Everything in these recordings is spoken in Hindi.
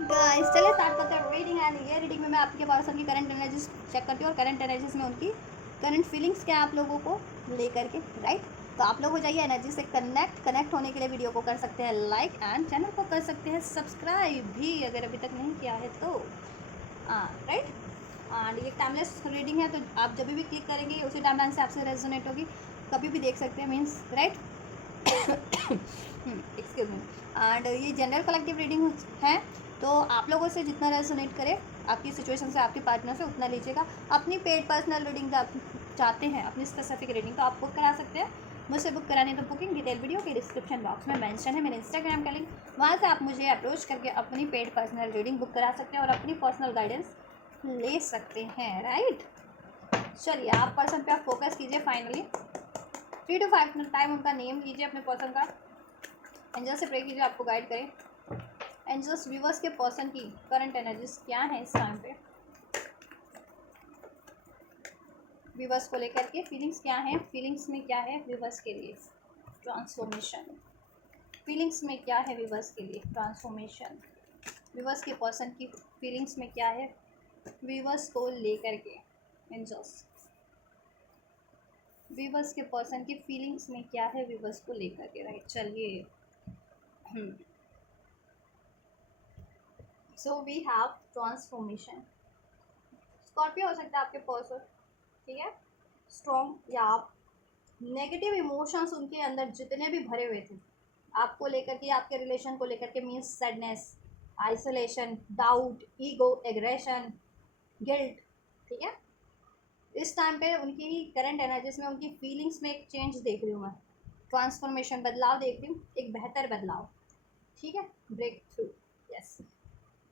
गाइस चलिए स्टार्ट करते हैं रीडिंग। एंड ये रीडिंग में मैं आपके पर्सन की करंट एनर्जीज चेक करती हूँ और करंट एनर्जीज में उनकी करंट फीलिंग्स क्या है आप लोगों को लेकर के, राइट। तो आप लोग हो जाइए एनर्जी से कनेक्ट होने के लिए वीडियो को कर सकते हैं लाइक एंड चैनल को कर सकते हैं सब्सक्राइब भी अगर अभी तक नहीं किया है तो, राइट। एंड ये टाइमलेस रीडिंग है तो आप जब भी क्लिक करेंगे उसी टाइमलाइन से आपसे रेजोनेट होगी, कभी भी देख सकते हैं, means right. Excuse me. And ये जनरल कलेक्टिव रीडिंग है तो आप लोगों से जितना रेजोनेट करे आपकी सिचुएशन से, आपके पार्टनर से, उतना लीजिएगा। अपनी पेड पर्सनल रीडिंग आप चाहते हैं, अपनी स्पेसिफिक रीडिंग, तो आप बुक करा सकते हैं मुझसे। बुक कराने तो बुकिंग डिटेल वीडियो के डिस्क्रिप्शन बॉक्स में मेंशन है, मेरे इंस्टाग्राम का लिंक, वहाँ से आप मुझे अप्रोच करके अपनी पेड पर्सनल रीडिंग बुक करा सकते हैं और अपनी पर्सनल गाइडेंस ले सकते हैं, राइट। चलिए आप पर्सन पे आप फोकस कीजिए। फाइनली 3 to 5 मिनट टाइम उनका नेम लीजिए अपने पर्सन का, एंजल से प्रे कीजिए आपको गाइड करें। एंजल्स व्यूवर्स के पर्सन की करंट एनर्जीज क्या है इस टाइम पे, व्यूवर्स को लेकर के फीलिंग्स क्या है, फीलिंग्स में क्या है व्यूवर्स के लिए ट्रांसफॉर्मेशन, फीलिंग्स में क्या है व्यूवर्स के लिए ट्रांसफॉर्मेशन, व्यूवर्स के पर्सन की फीलिंग्स में क्या है व्यूवर्स को लेकर के, एंजल्स व्यूवर्स के पर्सन की फीलिंग्स में क्या है व्यूवर्स को लेकर के, राइट। चलिए so we have transformation. Scorpio हो सकता है आपके पर्सन, ठीक है, स्ट्रॉन्ग, या आप नेगेटिव इमोशंस उनके अंदर जितने भी भरे हुए थे आपको लेकर के, आपके रिलेशन को लेकर के, means sadness, isolation, doubt, ego, aggression, guilt, ठीक है। इस टाइम पे उनकी करंट एनर्जीज में उनकी फीलिंग्स में एक चेंज देख रही हूँ मैं, ट्रांसफॉर्मेशन, बदलाव देख रही हूँ, एक बेहतर बदलाव, ठीक है, ब्रेक थ्रू, यस।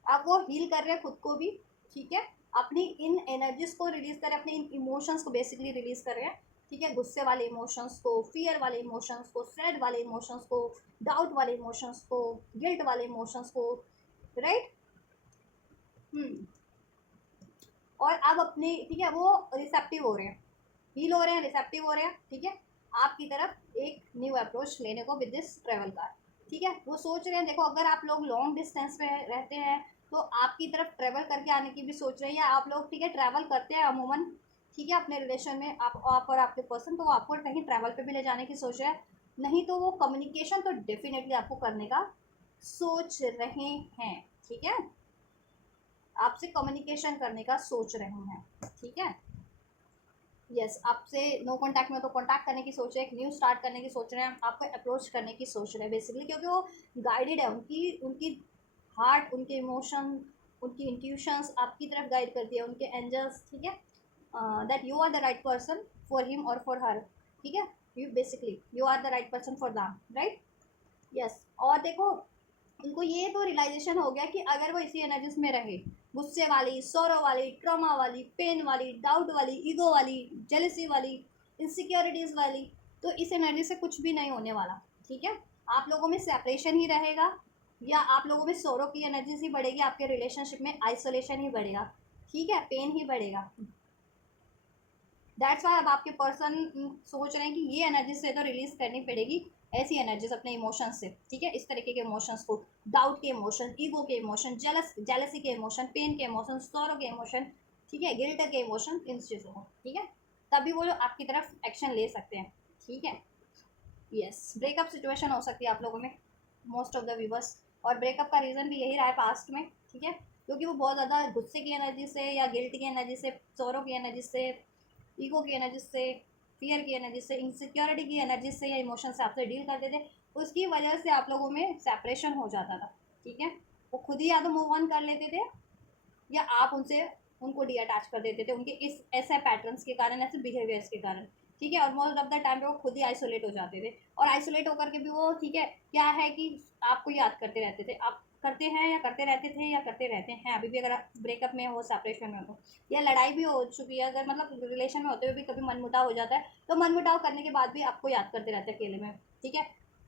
अब वो हील कर रहे हैं खुद को भी, ठीक है, अपनी इन एनर्जीज को रिलीज कर रहे हैं, अपने इन इमोशंस को बेसिकली रिलीज कर रहे हैं, ठीक है, गुस्से वाले इमोशंस को, फियर वाले इमोशंस को, सैड वाले इमोशंस को, डाउट वाले इमोशंस को, गिल्ट वाले इमोशंस को, राइट। और अब अपने, ठीक है, वो रिसेप्टिव हो रहे हैं, हील हो रहे हैं, रिसेप्टिव हो रहे हैं, ठीक है, आपकी तरफ एक न्यू अप्रोच लेने को विद दिस ट्रेवल कार्ड, ठीक है। वो सोच रहे हैं, देखो अगर आप लोग लॉन्ग डिस्टेंस पे रहते हैं तो आपकी तरफ ट्रेवल करके आने की भी सोच रहे हैं, या आप लोग, ठीक है, ट्रैवल करते हैं अमूमन, ठीक है, अपने रिलेशन में आप और आपके पर्सन, तो वो आपको कहीं ट्रैवल पे भी ले जाने की सोच रहे हैं। नहीं तो वो कम्युनिकेशन तो डेफिनेटली आपको करने का सोच रहे हैं, ठीक है, आपसे कम्युनिकेशन करने का सोच रहे हैं, ठीक है, यस। आपसे नो कांटेक्ट में तो कांटेक्ट करने की सोच रहे हैं, एक न्यू स्टार्ट करने की सोच रहे हैं, आपको अप्रोच करने की सोच रहे हैं बेसिकली, क्योंकि वो गाइडेड है, उनकी उनकी हार्ट, उनके इमोशन, उनकी इंट्यूशंस आपकी तरफ गाइड करती है, उनके एंजल्स, ठीक है, that you are the right person for him और फॉर हर, ठीक है, you basically you are the right person for them, right, yes. और देखो उनको ये तो रियलाइजेशन हो गया कि अगर वो इसी एनर्जीज में रहे, गुस्से वाली, सोरो वाली, ट्रॉमा वाली, पेन वाली, डाउट वाली, ईगो वाली, जेलसी वाली, इनसिक्योरिटीज़ वाली, तो इस एनर्जी से कुछ भी नहीं होने वाला, ठीक है। आप लोगों में सेपरेशन ही रहेगा, या आप लोगों में सोरो की एनर्जीज ही बढ़ेगी, आपके रिलेशनशिप में आइसोलेशन ही बढ़ेगा, ठीक है, पेन ही बढ़ेगा। दैट्स वाई अब आपके पर्सन सोच रहे हैं कि ये एनर्जी से तो रिलीज करनी पड़ेगी, ऐसी एनर्जीज अपने इमोशंस से, ठीक है, इस तरीके के इमोशंस को, डाउट के इमोशन, ईगो के इमोशन, जेलसी के इमोशन, पेन के इमोशन, सॉरो के इमोशन, ठीक है, गिल्ट के इमोशन, इन चीज़ों को, ठीक है, तभी वो लोग आपकी तरफ एक्शन ले सकते हैं, ठीक है, यस। ब्रेकअप सिचुएशन हो सकती है आप लोगों में, मोस्ट ऑफ द व्यूवर्स, और ब्रेकअप का रीज़न भी यही रहा है पास्ट में, ठीक है, क्योंकि वो बहुत ज़्यादा गुस्से की एनर्जी से, या गिल्ट की एनर्जी से, सॉरो की एनर्जी से, ईगो की एनर्जी से, फियर की एनर्जी से, इनसिक्योरिटी की एनर्जी से, या इमोशन से आपसे डील करते थे, उसकी वजह से आप लोगों में सेपरेशन हो जाता था, ठीक है। वो खुद ही या तो मूव ऑन कर लेते थे, या आप उनसे उनको डी अटैच कर देते थे, उनके इस ऐसे पैटर्न्स के कारण, ऐसे बिहेवियर्स के कारण, ठीक है। और मोस्ट ऑफ द टाइम पे वो खुद ही आइसोलेट हो जाते थे, और आइसोलेट होकर के भी वो, ठीक है, क्या है कि आपको याद करते रहते थे, आप करते हैं या करते रहते थे या करते रहते हैं अभी भी, अगर आप ब्रेकअप में हो, सेपरेशन में हो, या लड़ाई भी हो चुकी है, अगर मतलब रिलेशन में होते हुए भी कभी मनमुटाव हो जाता है, तो मनमुटाव करने के बाद भी आपको याद करते रहते हैं अकेले में, ठीक है,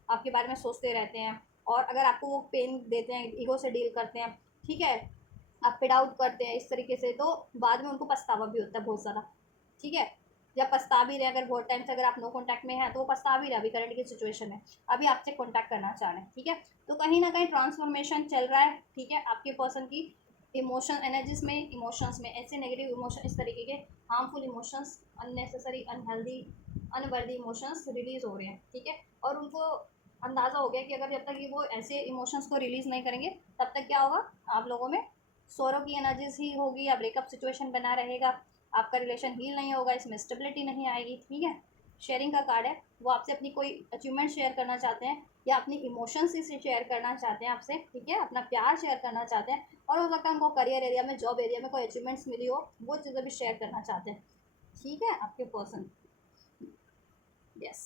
आपके बारे में सोचते रहते हैं, और अगर आपको वो पेन देते हैं, ईगो से डील करते हैं, ठीक है, आप पे डाउट करते हैं इस तरीके से, तो बाद में उनको पछतावा भी होता है बहुत ज़्यादा, ठीक है। या पछता भी रहे, अगर बहुत टाइम से अगर आप नो कॉन्टैक्ट में हैं तो वो पछता भी रहे अभी करंट की सिचुएशन में, अभी आपसे कॉन्टैक्ट करना चाह रहे हैं, ठीक है। तो कहीं ना कहीं ट्रांसफॉर्मेशन चल रहा है, ठीक है, आपके पर्सन की इमोशन एनर्जीज में, इमोशंस में, ऐसे नेगेटिव इमोशन, इस तरीके के harmful emotions, unnecessary, unhealthy, unworthy emotions release हो रहे हैं, ठीक है। और उनको अंदाज़ा हो गया कि अगर जब तक ये वो ऐसे इमोशंस को रिलीज़ नहीं करेंगे तब तक क्या होगा, आप लोगों में सोरो की एनर्जीज ही होगी, या ब्रेकअप सिचुएशन बना रहेगा, आपका रिलेशन हील नहीं होगा, इसमें स्टेबिलिटी नहीं आएगी, ठीक है। शेयरिंग का कार्ड है, वो आपसे अपनी कोई अचीवमेंट शेयर करना चाहते हैं या अपनी इमोशंस से शेयर करना चाहते हैं आपसे, ठीक है, अपना प्यार शेयर करना चाहते हैं, और हो सकता है उनको करियर एरिया में, जॉब एरिया में कोई अचीवमेंट्स मिली हो, वो चीज़ें भी शेयर करना चाहते हैं, ठीक है, आपके पर्सन। यस।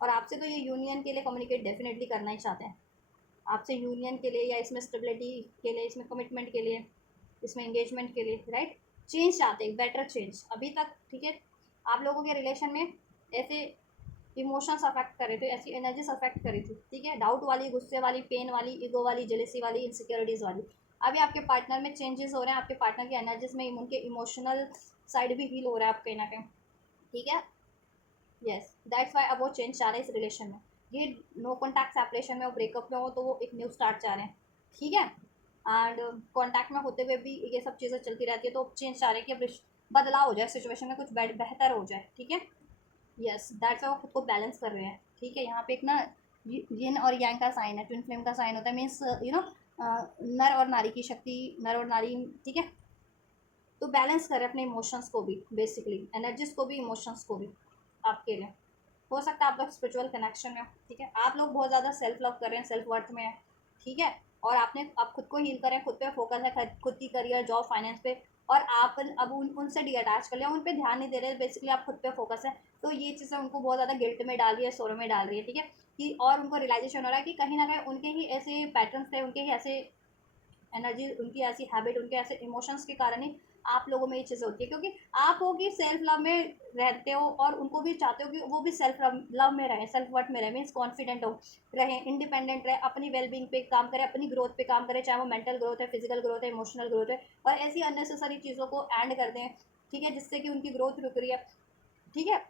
और आपसे तो ये यूनियन के लिए कम्युनिकेट डेफिनेटली करना ही चाहते हैं, आपसे यूनियन के लिए, या इसमें स्टेबिलिटी के लिए, इसमें कमिटमेंट के लिए, इसमें एंगेजमेंट के लिए, राइट। चेंज चाहते हैं, बेटर चेंज अभी तक, ठीक है। आप लोगों के रिलेशन में ऐसे इमोशंस अफेक्ट करे थे, ऐसी एनर्जीज अफेक्ट करी थी, ठीक है, डाउट वाली, गुस्से वाली, पेन वाली, ईगो वाली, जेलेसी वाली, इनसिक्योरिटीज़ वाली। अभी आपके पार्टनर में चेंजेस हो रहे हैं, आपके पार्टनर की एनर्जीज में उनके इमोशनल साइड भी हील हो रहा है आप कहीं ना कहीं, ठीक है। यस, दैट्स वाई अब वो चेंज चाह रहे हैं इस रिलेशन में, ये नो कॉन्टैक्ट सेपरेशन में हो, ब्रेकअप में हो, तो वो एक न्यू स्टार्ट चाह रहे हैं, ठीक है। एंड कॉन्टैक्ट में होते हुए भी ये सब चीज़ें चलती रहती है, तो चेंज चाह रहे हैं कि अब बदलाव हो जाए, सिचुएशन में कुछ बेहतर हो जाए, ठीक है। यस, दैट्स वाई वो खुद को बैलेंस कर रहे हैं, ठीक है। यहाँ पे एक ना यिन और यांग का साइन है, ट्विन फ्लेम का साइन होता है, मीन्स यू नो नर और नारी की शक्ति, नर और नारी, ठीक है। तो बैलेंस करें अपने इमोशंस को भी, बेसिकली एनर्जीज को भी, इमोशंस को भी, आपके लिए। हो सकता है आप लोग स्पिरिचुअल कनेक्शन में हो, ठीक है, आप लोग बहुत ज़्यादा सेल्फ लव कर रहे हैं, सेल्फ वर्थ में है, ठीक है। और आपने आप खुद को हील करें, खुद पे फोकस है, खुद की करियर, जॉब, फाइनेंस पे, और आप अब उनसे डी अटैच कर लिया, उन पे ध्यान नहीं दे रहे, बेसिकली आप खुद पे फोकस है। तो ये चीज़ें उनको बहुत ज़्यादा गिल्ट में डाल रही है, सोरो में डाल रही है, ठीक है। कि और उनको रियलाइजेशन हो रहा है कि कहीं ना कहीं उनके ही ऐसे पैटर्न्स थे, उनके ही ऐसे एनर्जी, उनकी ऐसी हैबिट, उनके ऐसे इमोशंस के कारण ही आप लोगों में ये चीज़ें होती है, क्योंकि आप हो कि सेल्फ लव में रहते हो और उनको भी चाहते हो कि वो भी सेल्फ लव में रहें, सेल्फ वर्थ में रहें, मीन्स कॉन्फिडेंट हो, रहें, इंडिपेंडेंट रहे, अपनी वेलबींग पे काम करें, अपनी ग्रोथ पे काम करें, चाहे वो मेंटल ग्रोथ है, फिजिकल ग्रोथ है, इमोशनल ग्रोथ है, और ऐसी अननेसेसरी चीज़ों को एंड कर दें, ठीक है, जिससे कि उनकी ग्रोथ रुक रही है, ठीक है।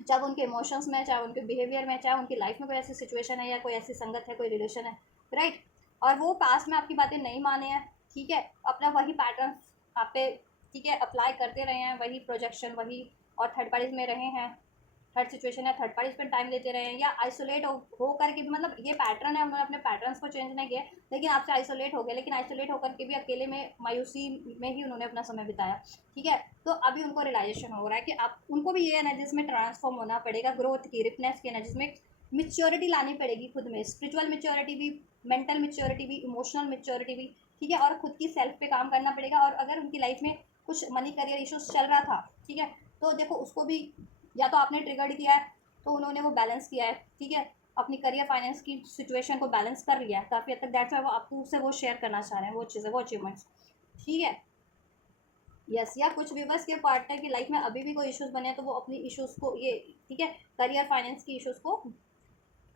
चाहे उनके इमोशंस में, चाहे उनके बिहेवियर में, चाहे उनकी लाइफ में कोई ऐसी सिचुएशन है या कोई ऐसी संगत है, कोई रिलेशन है, राइट। और वो पास्ट में आपकी बातें नहीं माने हैं, ठीक है, अपना वही पैटर्न आप पे, ठीक है, अप्लाई करते रहे हैं, वही प्रोजेक्शन, वही, और थर्ड पार्टीज में रहे हैं, थर्ड सिचुएशन है, थर्ड पार्टीज पर टाइम लेते रहे हैं, या आइसोलेट हो करके भी, मतलब ये पैटर्न है, उन्होंने अपने पैटर्न्स को चेंज नहीं किया, लेकिन आपसे आइसोलेट हो गए, लेकिन आइसोलेट होकर के भी अकेले में, मायूसी में ही उन्होंने अपना समय बिताया, ठीक है। तो अभी उनको रियलाइजेशन हो रहा है कि आप उनको भी ये एनर्जीज में ट्रांसफॉर्म होना पड़ेगा, ग्रोथ की, रिफनेस की एनर्जीज में मिच्योरिटी लानी पड़ेगी खुद में, स्पिरिचुअल मिच्योरिटी भी, मेंटल मिच्योरिटी भी, इमोशनल मिच्योरिटी भी, ठीक है। और खुद की सेल्फ पे काम करना पड़ेगा। और अगर उनकी लाइफ में कुछ मनी करियर इश्यूज चल रहा था, ठीक है, तो देखो उसको भी या तो आपने ट्रिगर्ड किया है, तो उन्होंने वो बैलेंस किया है, ठीक है, अपनी करियर फाइनेंस की सिचुएशन को बैलेंस कर लिया है काफ़ी हद तक, दैट्स वाई वो आपको उससे वो शेयर करना चाह रहे हैं, वो चीज़ें, वो अचीवमेंट्स, ठीक है। यस, या कुछ व्यूवर्स के पार्टनर की लाइफ में अभी भी कोई इश्यूज बने हैं, तो वो अपनी इश्यूज को, ये, ठीक है, करियर फाइनेंस की इश्यूज को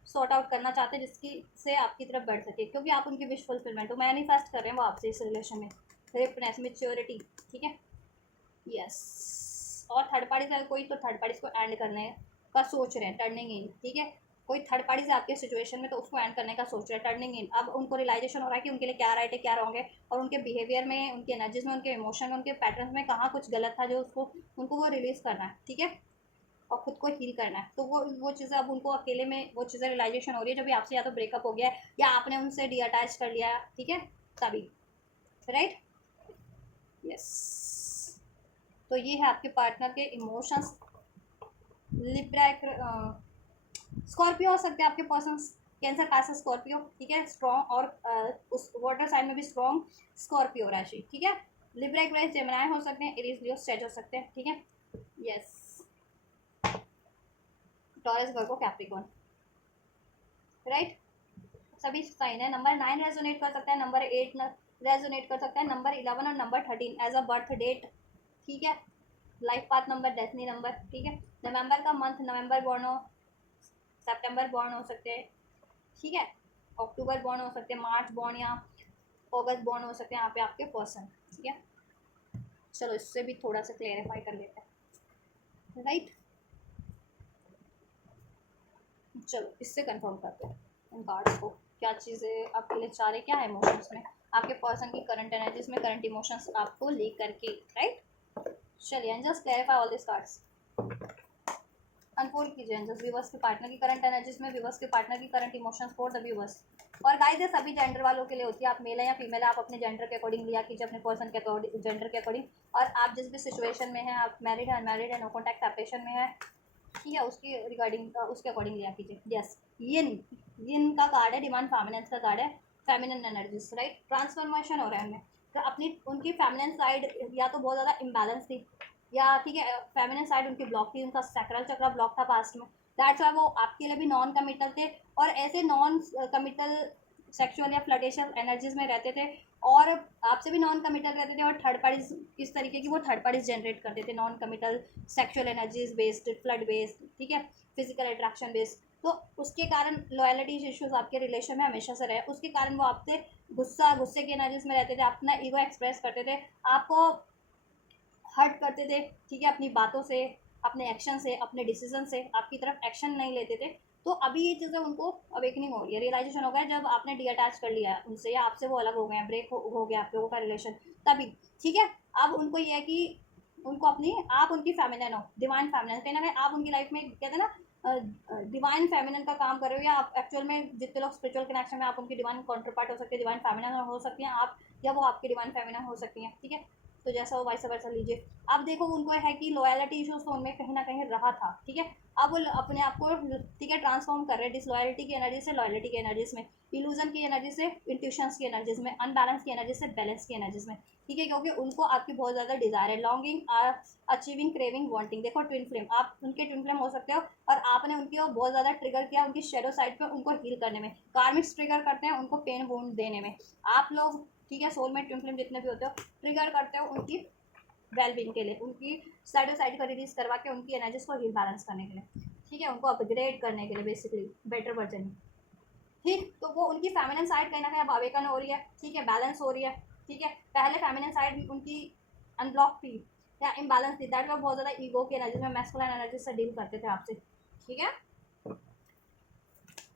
सॉर्ट आउट करना चाहते हैं, जिसकी से आपकी तरफ बढ़ सके, क्योंकि आप उनकी विश फुलफिलमेंट हो, मैनिफेस्ट कर रहे हैं वो आपसे इस रिलेशन में, रिपनेस, मेच्योरिटी, ठीक है। यस। और थर्ड पार्टी से कोई, तो थर्ड पार्टीज को एंड करने का सोच रहे हैं, टर्निंग इन, ठीक है। कोई थर्ड पार्टी से आपके सिचुएशन में, तो उसको एंड करने का सोच रहे हैं, टर्निंग इन। अब उनको रियलाइजेशन हो रहा है कि उनके लिए क्या राइट है, क्या रॉन्ग है, और उनके बिहेवियर में, उनकी एनर्जीज में, उनके इमोशन में, उनके पैटर्न में कहाँ कुछ गलत था, जो उसको, उनको वो रिलीज करना है, ठीक है, और खुद को हील करना है। तो वो चीज़ें अब उनको अकेले में, वो चीज़ें रियलाइजेशन हो रही है जब भी आपसे या तो ब्रेकअप हो गया है, या आपने उनसे डी अटैच कर लिया, ठीक है, तभी, राइट। यस। तो ये है आपके पार्टनर के इमोशंस। लिब्रा, स्कॉर्पियो हो सकते हैं आपके पर्सन, कैंसर, खास स्कॉर्पियो, ठीक है, स्ट्रॉन्ग, और उस वाटर साइन में भी स्ट्रॉन्ग स्कॉर्पियो राशि, ठीक है। लिब्रा, एक्वेरियस, जेमिनी हो सकते हैं, एरीज, लियो, स्ट्रेच हो सकते हैं, ठीक है। यस। टॉरस, वर्गो, कैप्रिकॉर्न, राइट। सभी साइन है। नंबर 9 रेजोनेट कर सकता है, नंबर 8 रेजोनेट कर सकता है, नंबर 11 और number 13 as a birth date, ठीक है। Life path number, destiny number, ठीक है। नवंबर का मंथ, नवंबर बॉर्न हो, सितंबर बॉर्न हो सकते हैं, ठीक है, अक्टूबर बॉर्न हो सकते हैं, मार्च बॉर्न, या अगस्त बॉर्न हो सकते हैं यहाँ पे आपके पर्सन, ठीक है। चलो इससे भी थोड़ा सा क्लेरिफाई कर लेते हैं। राइट। चलो इससे कंफर्म करते हैं इन कार्ड्स को, क्या चीज़ें आपके लिए चाह रहे, क्या है इमोशंस में, आपके पर्सन की करंट एनर्जीज में करंट इमोशंस आपको लेकर के, राइट। चलिए and just clarify all this cards, unfold कीजिए एंड जस्ट व्यूवर्स के पार्टनर की करंट एनर्जीज में, व्यूवर्स के पार्टनर की current emotions for the viewers. और गाइस ये सभी जेंडर वालों के लिए होती है, आप मेल है या फीमेल है, आप अपने जेंडर के अकॉर्डिंग लिया कीजिए, अपने पर्सन के जेंडर के अकॉर्डिंग। और आप जिस भी सिचुएशन में हैं, आप मैरिड है, अनमैरिड है, नो कॉन्टैक्ट सेपरेशन में है, ठीक है, उसकी रिगार्डिंग उसके अकॉर्डिंग लिया कीजिए। यस, यिन, यिन का कार्ड है, डिवाइन फेमिनिन का कार्ड है, फेमिनिन एनर्जीज, राइट। ट्रांसफॉर्मेशन हो रहा है हमें, तो अपनी उनकी फेमिनिन साइड या तो बहुत ज़्यादा इम्बैलेंस थी, या ठीक है फेमिनिन साइड उनकी ब्लॉक थी, उनका सैक्रल चक्र ब्लॉक था पास्ट में, दैट्स वाई वो आपके लिए भी नॉन कमिटल थे। और ऐसे नॉन कमिटल सेक्सुअल या फ्लर्टेशन एनर्जीज में रहते थे, और आपसे भी नॉन कमिटल रहते थे, और थर्ड पार्टीज इस तरीके की वो थर्ड पार्टीज जनरेट करते थे, non committal sexual energies based, flood based, ठीक है, फिजिकल अट्रैक्शन बेस्ड। तो उसके कारण लॉयलिटी इश्यूज आपके रिलेशन में हमेशा से रहे, उसके कारण वो आपसे गुस्से की एनर्जीज में रहते थे, अपना ईगो एक्सप्रेस करते थे, आपको हर्ट करते थे, ठीक है, अपनी बातों से, अपने एक्शन से, अपने डिसीजन से आपकी तरफ एक्शन नहीं लेते थे। तो अभी ये चीज़ें उनको अवेकनिंग हो रही है, रियलाइजेशन हो गया है, जब आपने डी अटैच कर लिया है उनसे, या आपसे वो अलग हो गए हैं, ब्रेक हो गया आप लोगों का रिलेशन, तभी, ठीक है। अब उनको ये है कि उनको अपनी, आप उनकी फेमिनिन हो, डिवाइन फेमिनिन, कहीं ना कहीं आप उनकी लाइफ में कहते हैं ना डिवाइन फेमिनिन का काम कर रहे हो, या आप एक्चुअल में जितने लोग स्पिरिचुअल कनेक्शन में, आप उनकी डिवाइन काउंटर पार्ट हो सकते हैं, डिवाइन फेमिनिन हो सकती हैं आप, या वो आपकी डिवाइन फेमिनिन हो सकती हैं, ठीक है। तो जैसा वो वाइस वर्सा लीजिए। अब देखो उनको है कि लॉयलिटी इशूज तो उनमें कहीं ना कहीं रहा था, ठीक है। अब वो अपने आप को, ठीक है, ट्रांसफॉर्म कर रहे हैं डिसलॉयलिटी की एनर्जी से लॉयलिटी की एनर्जीज में, इल्यूजन की एनर्जी से इंट्यूशंस की एनर्जीज में, अनबैलेंस की एनर्जी से बैलेंस की एनर्जीज में, ठीक है, क्योंकि उनको आपकी बहुत ज़्यादा डिजायर है, लॉन्गिंग, अचीविंग, क्रेविंग, वांटिंग। देखो ट्विन फ्लेम, आप उनके ट्विन फ्लेम हो सकते हो, और आपने उनकी वो बहुत ज़्यादा ट्रिगर किया उनकी शेडो साइड पे, उनको हील करने में, कार्मिक्स ट्रिगर करते हैं उनको पेन वूंड देने में, आप लोग, ठीक है, सोलमेट ट्विन फ्लेम जितने भी होते हो, ट्रिगर करते हो उनकी वेलबींग के लिए, उनकी साइड को रिलीज करवा के उनकी एनर्जीज को हील बैलेंस करने के लिए, ठीक है, उनको अपग्रेड करने के लिए, बेसिकली बेटर वर्जन, ठीक। तो वो उनकी फेमिनिन साइड कहीं ना कहीं अब अवेकन हो रही है, ठीक है, बैलेंस हो रही है, ठीक है। पहले फेमिनिन साइड उनकी अनब्लॉक थी या इम्बैलेंस थी, दैट वो बहुत ज़्यादा ईगो की एनर्जी में, मैस्कुलिन एनर्जी से डील करते थे आपसे, ठीक है।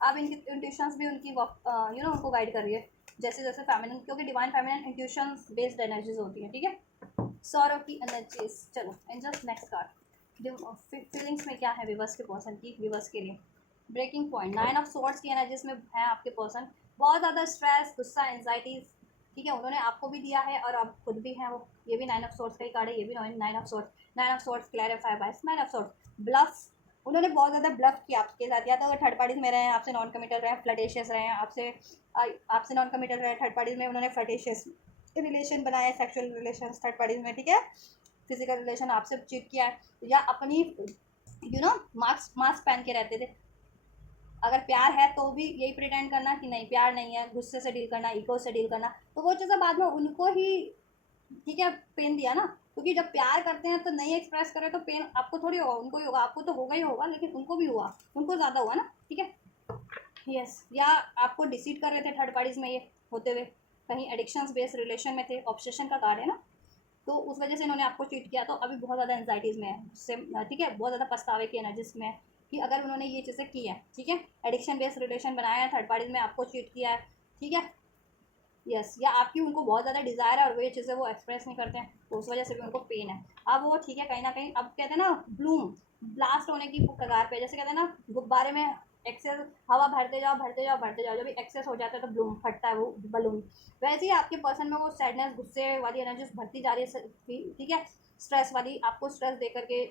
अब इनकी इंट्यूशंस भी उनकी उनको गाइड कर रही है, जैसे जैसे फेमिनिन, क्योंकि divine feminine intuition based energies होती है, ठीक है। सौरव की एनर्जीज, चलो and just next card, feelings में क्या है विवर्स के पर्सन की, विवर्स के लिए breaking point, nine of swords की एनर्जीज में है आपके पर्सन, बहुत ज़्यादा स्ट्रेस, गुस्सा, एंजाइटीज, ठीक है, उन्होंने आपको भी दिया है और आप खुद भी हैं वो, ये भी नाइन ऑफ सोर्ड्स का ही कार्ड है, ये भी nine of swords, nine of swords clarify by nine of swords, bluffs, उन्होंने बहुत ज़्यादा ब्लफ किया आपके साथ, या तो अगर थर्ड पार्टीज में रहे हैं, आपसे नॉन कमिटल रहे हैं, फ्लर्टेशियस रहे हैं, आपसे नॉन कमिटल रहे हैं, थर्ड पार्टीज में उन्होंने फ्लर्टेशियस रिलेशन बनाए, सेक्सुअल रिलेशन थर्ड पार्टीज में, ठीक है, फिजिकल रिलेशन आपसे चीट किया है, या अपनी मास्क मास्क पहन के रहते थे, अगर प्यार है तो भी यही प्रिटेंड करना कि नहीं प्यार नहीं है, गुस्से से डील करना, ईगो से डील करना, तो वो चीज़ें बाद में उनको ही, ठीक है, पेन दिया ना, क्योंकि जब प्यार करते हैं तो नहीं एक्सप्रेस करें तो पेन आपको थोड़ी होगा, उनको ही होगा, आपको तो होगा ही होगा, लेकिन उनको भी हुआ, उनको ज़्यादा हुआ ना, ठीक है। यस, या आपको डिसीट कर रहे थे थर्ड पार्टीज में ये होते हुए, कहीं एडिक्शंस बेस्ड रिलेशन में थे, ऑब्सेशन का कार्ड है ना, तो उस वजह से इन्होंने आपको चीट किया, तो अभी बहुत ज़्यादा एंजाइटीज़ में है, उससे, ठीक है, बहुत ज़्यादा पछतावे की एनर्जीज में है कि अगर उन्होंने ये चीज़ें की है, ठीक है, एडिक्शन बेस्ड रिलेशन बनाया है, थर्ड पार्टीज में आपको चीट किया है, ठीक है। यस, या आपकी उनको बहुत ज़्यादा डिज़ायर है और वो ये चीज़ें वो एक्सप्रेस नहीं करते हैं, तो उस वजह से भी उनको पेन है। अब वो, ठीक है, कहीं ना कहीं अब कहते हैं ना ब्लूम, ब्लास्ट होने की कगार पे, जैसे कहते हैं ना गुब्बारे में एक्सेस हवा भरते जाओ भरते जाओ भरते जाओ, जब भी एक्सेस हो जाता है तो ब्लूम फटता है वो बलून, वैसे ही आपके पर्सन में वो सैडनेस, गुस्से वाली एनर्जी भरती जा रही है, ठीक है, स्ट्रेस वाली, आपको स्ट्रेस दे करके,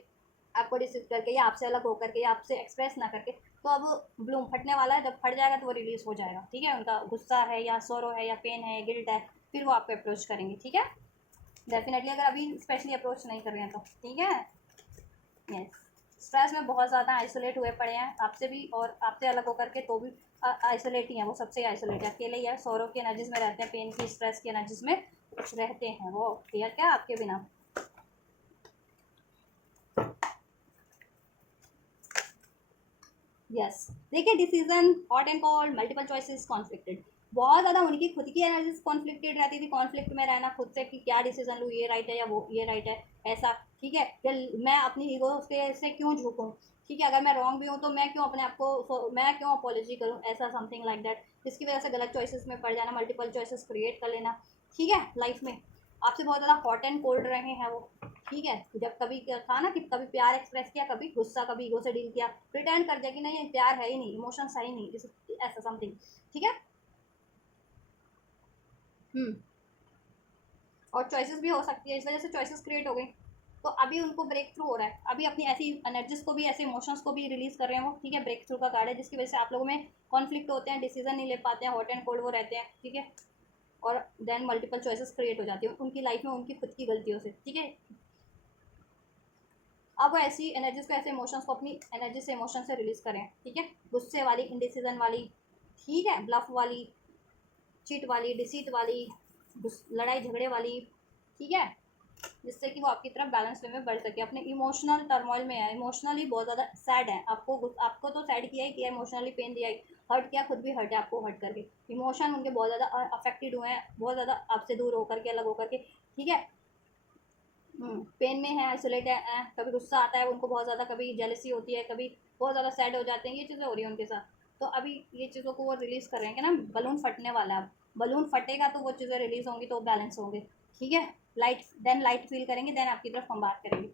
आपको डिसीव करके, या आपसे अलग होकर के, या आपसे एक्सप्रेस ना करके, तो अब ब्लूम फटने वाला है, जब फट जाएगा तो वो रिलीज हो जाएगा, ठीक है, उनका गुस्सा है या सोरो है या पेन है, गिल्ट है, फिर वो आपको अप्रोच करेंगे, ठीक है, डेफिनेटली, अगर अभी स्पेशली अप्रोच नहीं कर रहे हैं तो, ठीक है। यस, स्ट्रेस में बहुत ज़्यादा आइसोलेट हुए पड़े हैं आपसे भी, और आपसे अलग होकर के तो भी आइसोलेट ही हैं, वो सबसे आइसोलेट है, अकेले ही है, सोरो की एनर्जीज में रहते हैं, पेन की, स्ट्रेस की एनर्जीज में रहते हैं वो, क्लियर क्या आपके बिना। यस, देखिए decision hot and cold, multiple choices, conflicted, बहुत ज़्यादा उनकी खुद की एनर्जी कॉन्फ्लिक्टेड रहती थी, कॉन्फ्लिक्ट में रहना खुद से कि क्या डिसीजन लूँ, ये राइट है या वो ये राइट है, ऐसा। ठीक है, मैं अपनी ईगो से क्यों झुकूँ, ठीक है, अगर मैं रॉन्ग भी हूँ तो मैं क्यों अपने आप को, मैं क्यों अपॉलोजी करूँ, ऐसा समथिंग लाइक दैट, जिसकी वजह से गलत चॉइसेस में पड़ जाना, मल्टीपल चॉइसेस क्रिएट कर लेना। ठीक है, लाइफ में आपसे बहुत ज़्यादा हॉट एंड कोल्ड रहे हैं वो। ठीक है, जब कभी था ना कि कभी प्यार एक्सप्रेस किया, कभी गुस्सा, कभी ईगो से डील किया, प्रिटेंड कर दिया कि नहीं ये प्यार है ही नहीं, इमोशंस है ही नहीं, ऐसा समथिंग। ठीक है। हम्म। और चॉइसेस भी हो सकती है, इस वजह से चॉइसेस क्रिएट हो गई। तो अभी उनको ब्रेक थ्रू हो रहा है, अभी अपनी ऐसी एनर्जीज को भी, ऐसे इमोशंस को भी रिलीज कर रहे हैं वो। ठीक है, ब्रेक थ्रू का कार्ड है, जिसकी वजह से आप लोगों में कॉन्फ्लिक्ट होते हैं, डिसीजन नहीं ले पाते हैं, हॉट एंड कोल्ड वो रहते हैं। ठीक है, और देन मल्टीपल चॉइसेस क्रिएट हो जाती है उनकी लाइफ में, उनकी खुद की गलतियों से। ठीक है, अब वो ऐसी एनर्जीज को, ऐसे इमोशंस को अपनी एनर्जी से, इमोशन से रिलीज करें। ठीक है, गुस्से वाली, इंडिसीजन वाली, ठीक है, ब्लफ वाली, चीट वाली, डिसीट वाली, लड़ाई झगड़े वाली। ठीक है, जिससे कि वो आपकी तरफ बैलेंस वे में बढ़ सके। अपने इमोशनल टर्मोइल में है, इमोशनली बहुत ज़्यादा सैड है, आपको तो सैड किया ही किया, इमोशनली पेन दिया ही, हर्ट किया, खुद भी हर्ट है आपको हर्ट करके। इमोशन उनके बहुत ज़्यादा अफेक्टेड हुए हैं, बहुत ज़्यादा आपसे दूर होकर के, अलग होकर के। ठीक है, पेन में है, आइसोलेट है, कभी गुस्सा आता है उनको बहुत ज़्यादा, कभी जेलसी होती है, कभी बहुत ज़्यादा सैड हो जाते हैं, ये चीज़ें हो रही हैं उनके साथ। तो अभी ये चीज़ों को वो रिलीज़ कर रहे हैं कि ना, बलून फटने वाला है, अब बलून फटेगा तो वो चीज़ें रिलीज होंगी, तो बैलेंस होंगे। ठीक है, लाइट, देन लाइट फील करेंगे, देन आपकी तरफ हम बात करेंगे।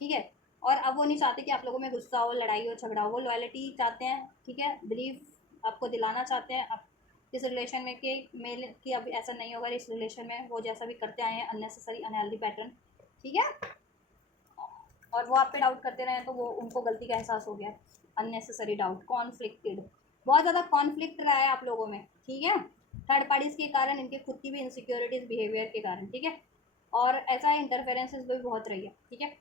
ठीक है, और अब वो नहीं चाहते कि आप लोगों में गुस्सा हो, लड़ाई हो, झगड़ा हो, वो लॉयलिटी चाहते हैं। ठीक है, बिलीव आपको दिलाना चाहते हैं आप इस रिलेशन में कि अब ऐसा नहीं होगा इस रिलेशन में, वो जैसा भी करते आए हैं अननेसेसरी अनहेल्दी पैटर्न। ठीक है, और वो आप पे डाउट करते रहे तो वो उनको गलती का एहसास हो गया। अननेसेसरी डाउट, कॉन्फ्लिक्टेड, बहुत ज़्यादा कॉन्फ्लिक्ट रहा है आप लोगों में। ठीक है, थर्ड पार्टीज के कारण, इनके खुद की भी इनसिक्योरिटीज बिहेवियर के कारण। ठीक है, और ऐसा इंटरफेरेंसेस भी बहुत रही है। ठीक है,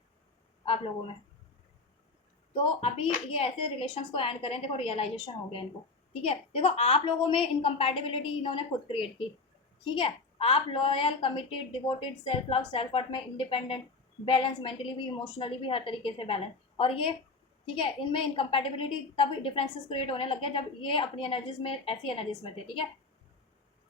आप लोगों में। तो अभी ये ऐसे रिलेशंस को एंड करें, देखो रियलाइजेशन हो गया इनको। ठीक है, देखो आप लोगों में इनकम्पैटिबिलिटी इन्होंने खुद क्रिएट की। ठीक है, आप loyal, committed, devoted, self love, self worth में इंडिपेंडेंट, बैलेंस, मेंटली भी, इमोशनली भी, हर तरीके से बैलेंस। और ये, ठीक है, इनमें इनकम्पैटिबिलिटी तब डिफरेंसेस क्रिएट होने लग गए जब ये अपनी एनर्जीज में, ऐसी एनर्जीज में थे। ठीक है,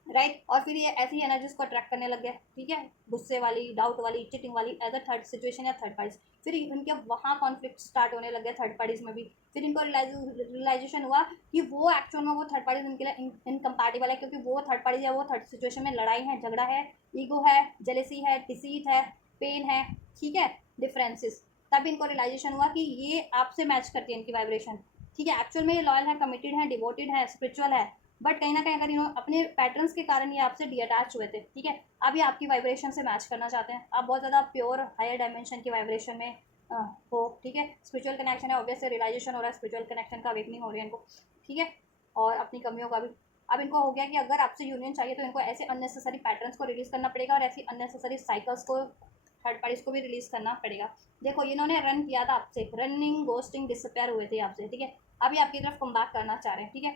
राइट, और फिर ये ऐसी एनर्जीज को अट्रैक्ट करने लग गए। ठीक है, गुस्से वाली, डाउट वाली, चिटिंग वाली, एज अ थर्ड सिचुएशन या थर्ड पार्टीज। फिर इनके वहाँ कॉन्फ्लिक्ट स्टार्ट होने लग गए थर्ड पार्टीज में भी। फिर इनको रियलाइजेशन हुआ कि वो एक्चुअल में, वो थर्ड पार्टीज इनके लिए इनकम्पैटिबल है, क्योंकि वो थर्ड पार्टीज या वो थर्ड सिचुएशन में लड़ाई है, झगड़ा है, ईगो है, जेलेसी है, डिसीट है, पेन है। ठीक है, डिफरेंसेस। तब इनको रियलाइजेशन हुआ कि ये आपसे मैच करती है, इनकी वाइब्रेशन। ठीक है, एक्चुअल में ये लॉयल है, कमिटेड है, डिवोटेड है, स्पिरिचुअल है, बट कहीं ना कहीं अगर इन्होंने अपने पैटर्न्स के कारण ये आपसे डी अटैच हुए थे। ठीक है, अब ये आपकी वाइब्रेशन से मैच करना चाहते हैं, आप बहुत ज़्यादा प्योर हायर डायमेंशन की वाइब्रेशन में हो। ठीक है, स्पिरिचुअल कनेक्शन है, ऑब्वियस रियलाइजेशन हो रहा है, स्पिरिचुअल कनेक्शन का अवेकनिंग हो रही है इनको। ठीक है, और अपनी कमियों का भी। अब इनको हो गया कि अगर आपसे यूनियन चाहिए तो इनको ऐसे अननेसेसरी पैटर्न्स को रिलीज करना पड़ेगा, और ऐसी अननेसेसरी साइकिल्स को, थर्ड पार्टीज को भी रिलीज करना पड़ेगा। देखो इन्होंने रन किया था आपसे, रनिंग, गोस्टिंग, डिसअपेयर हुए थे आपसे। ठीक है, अभी आपकी तरफ कम बैक करना चाह रहे हैं। ठीक है,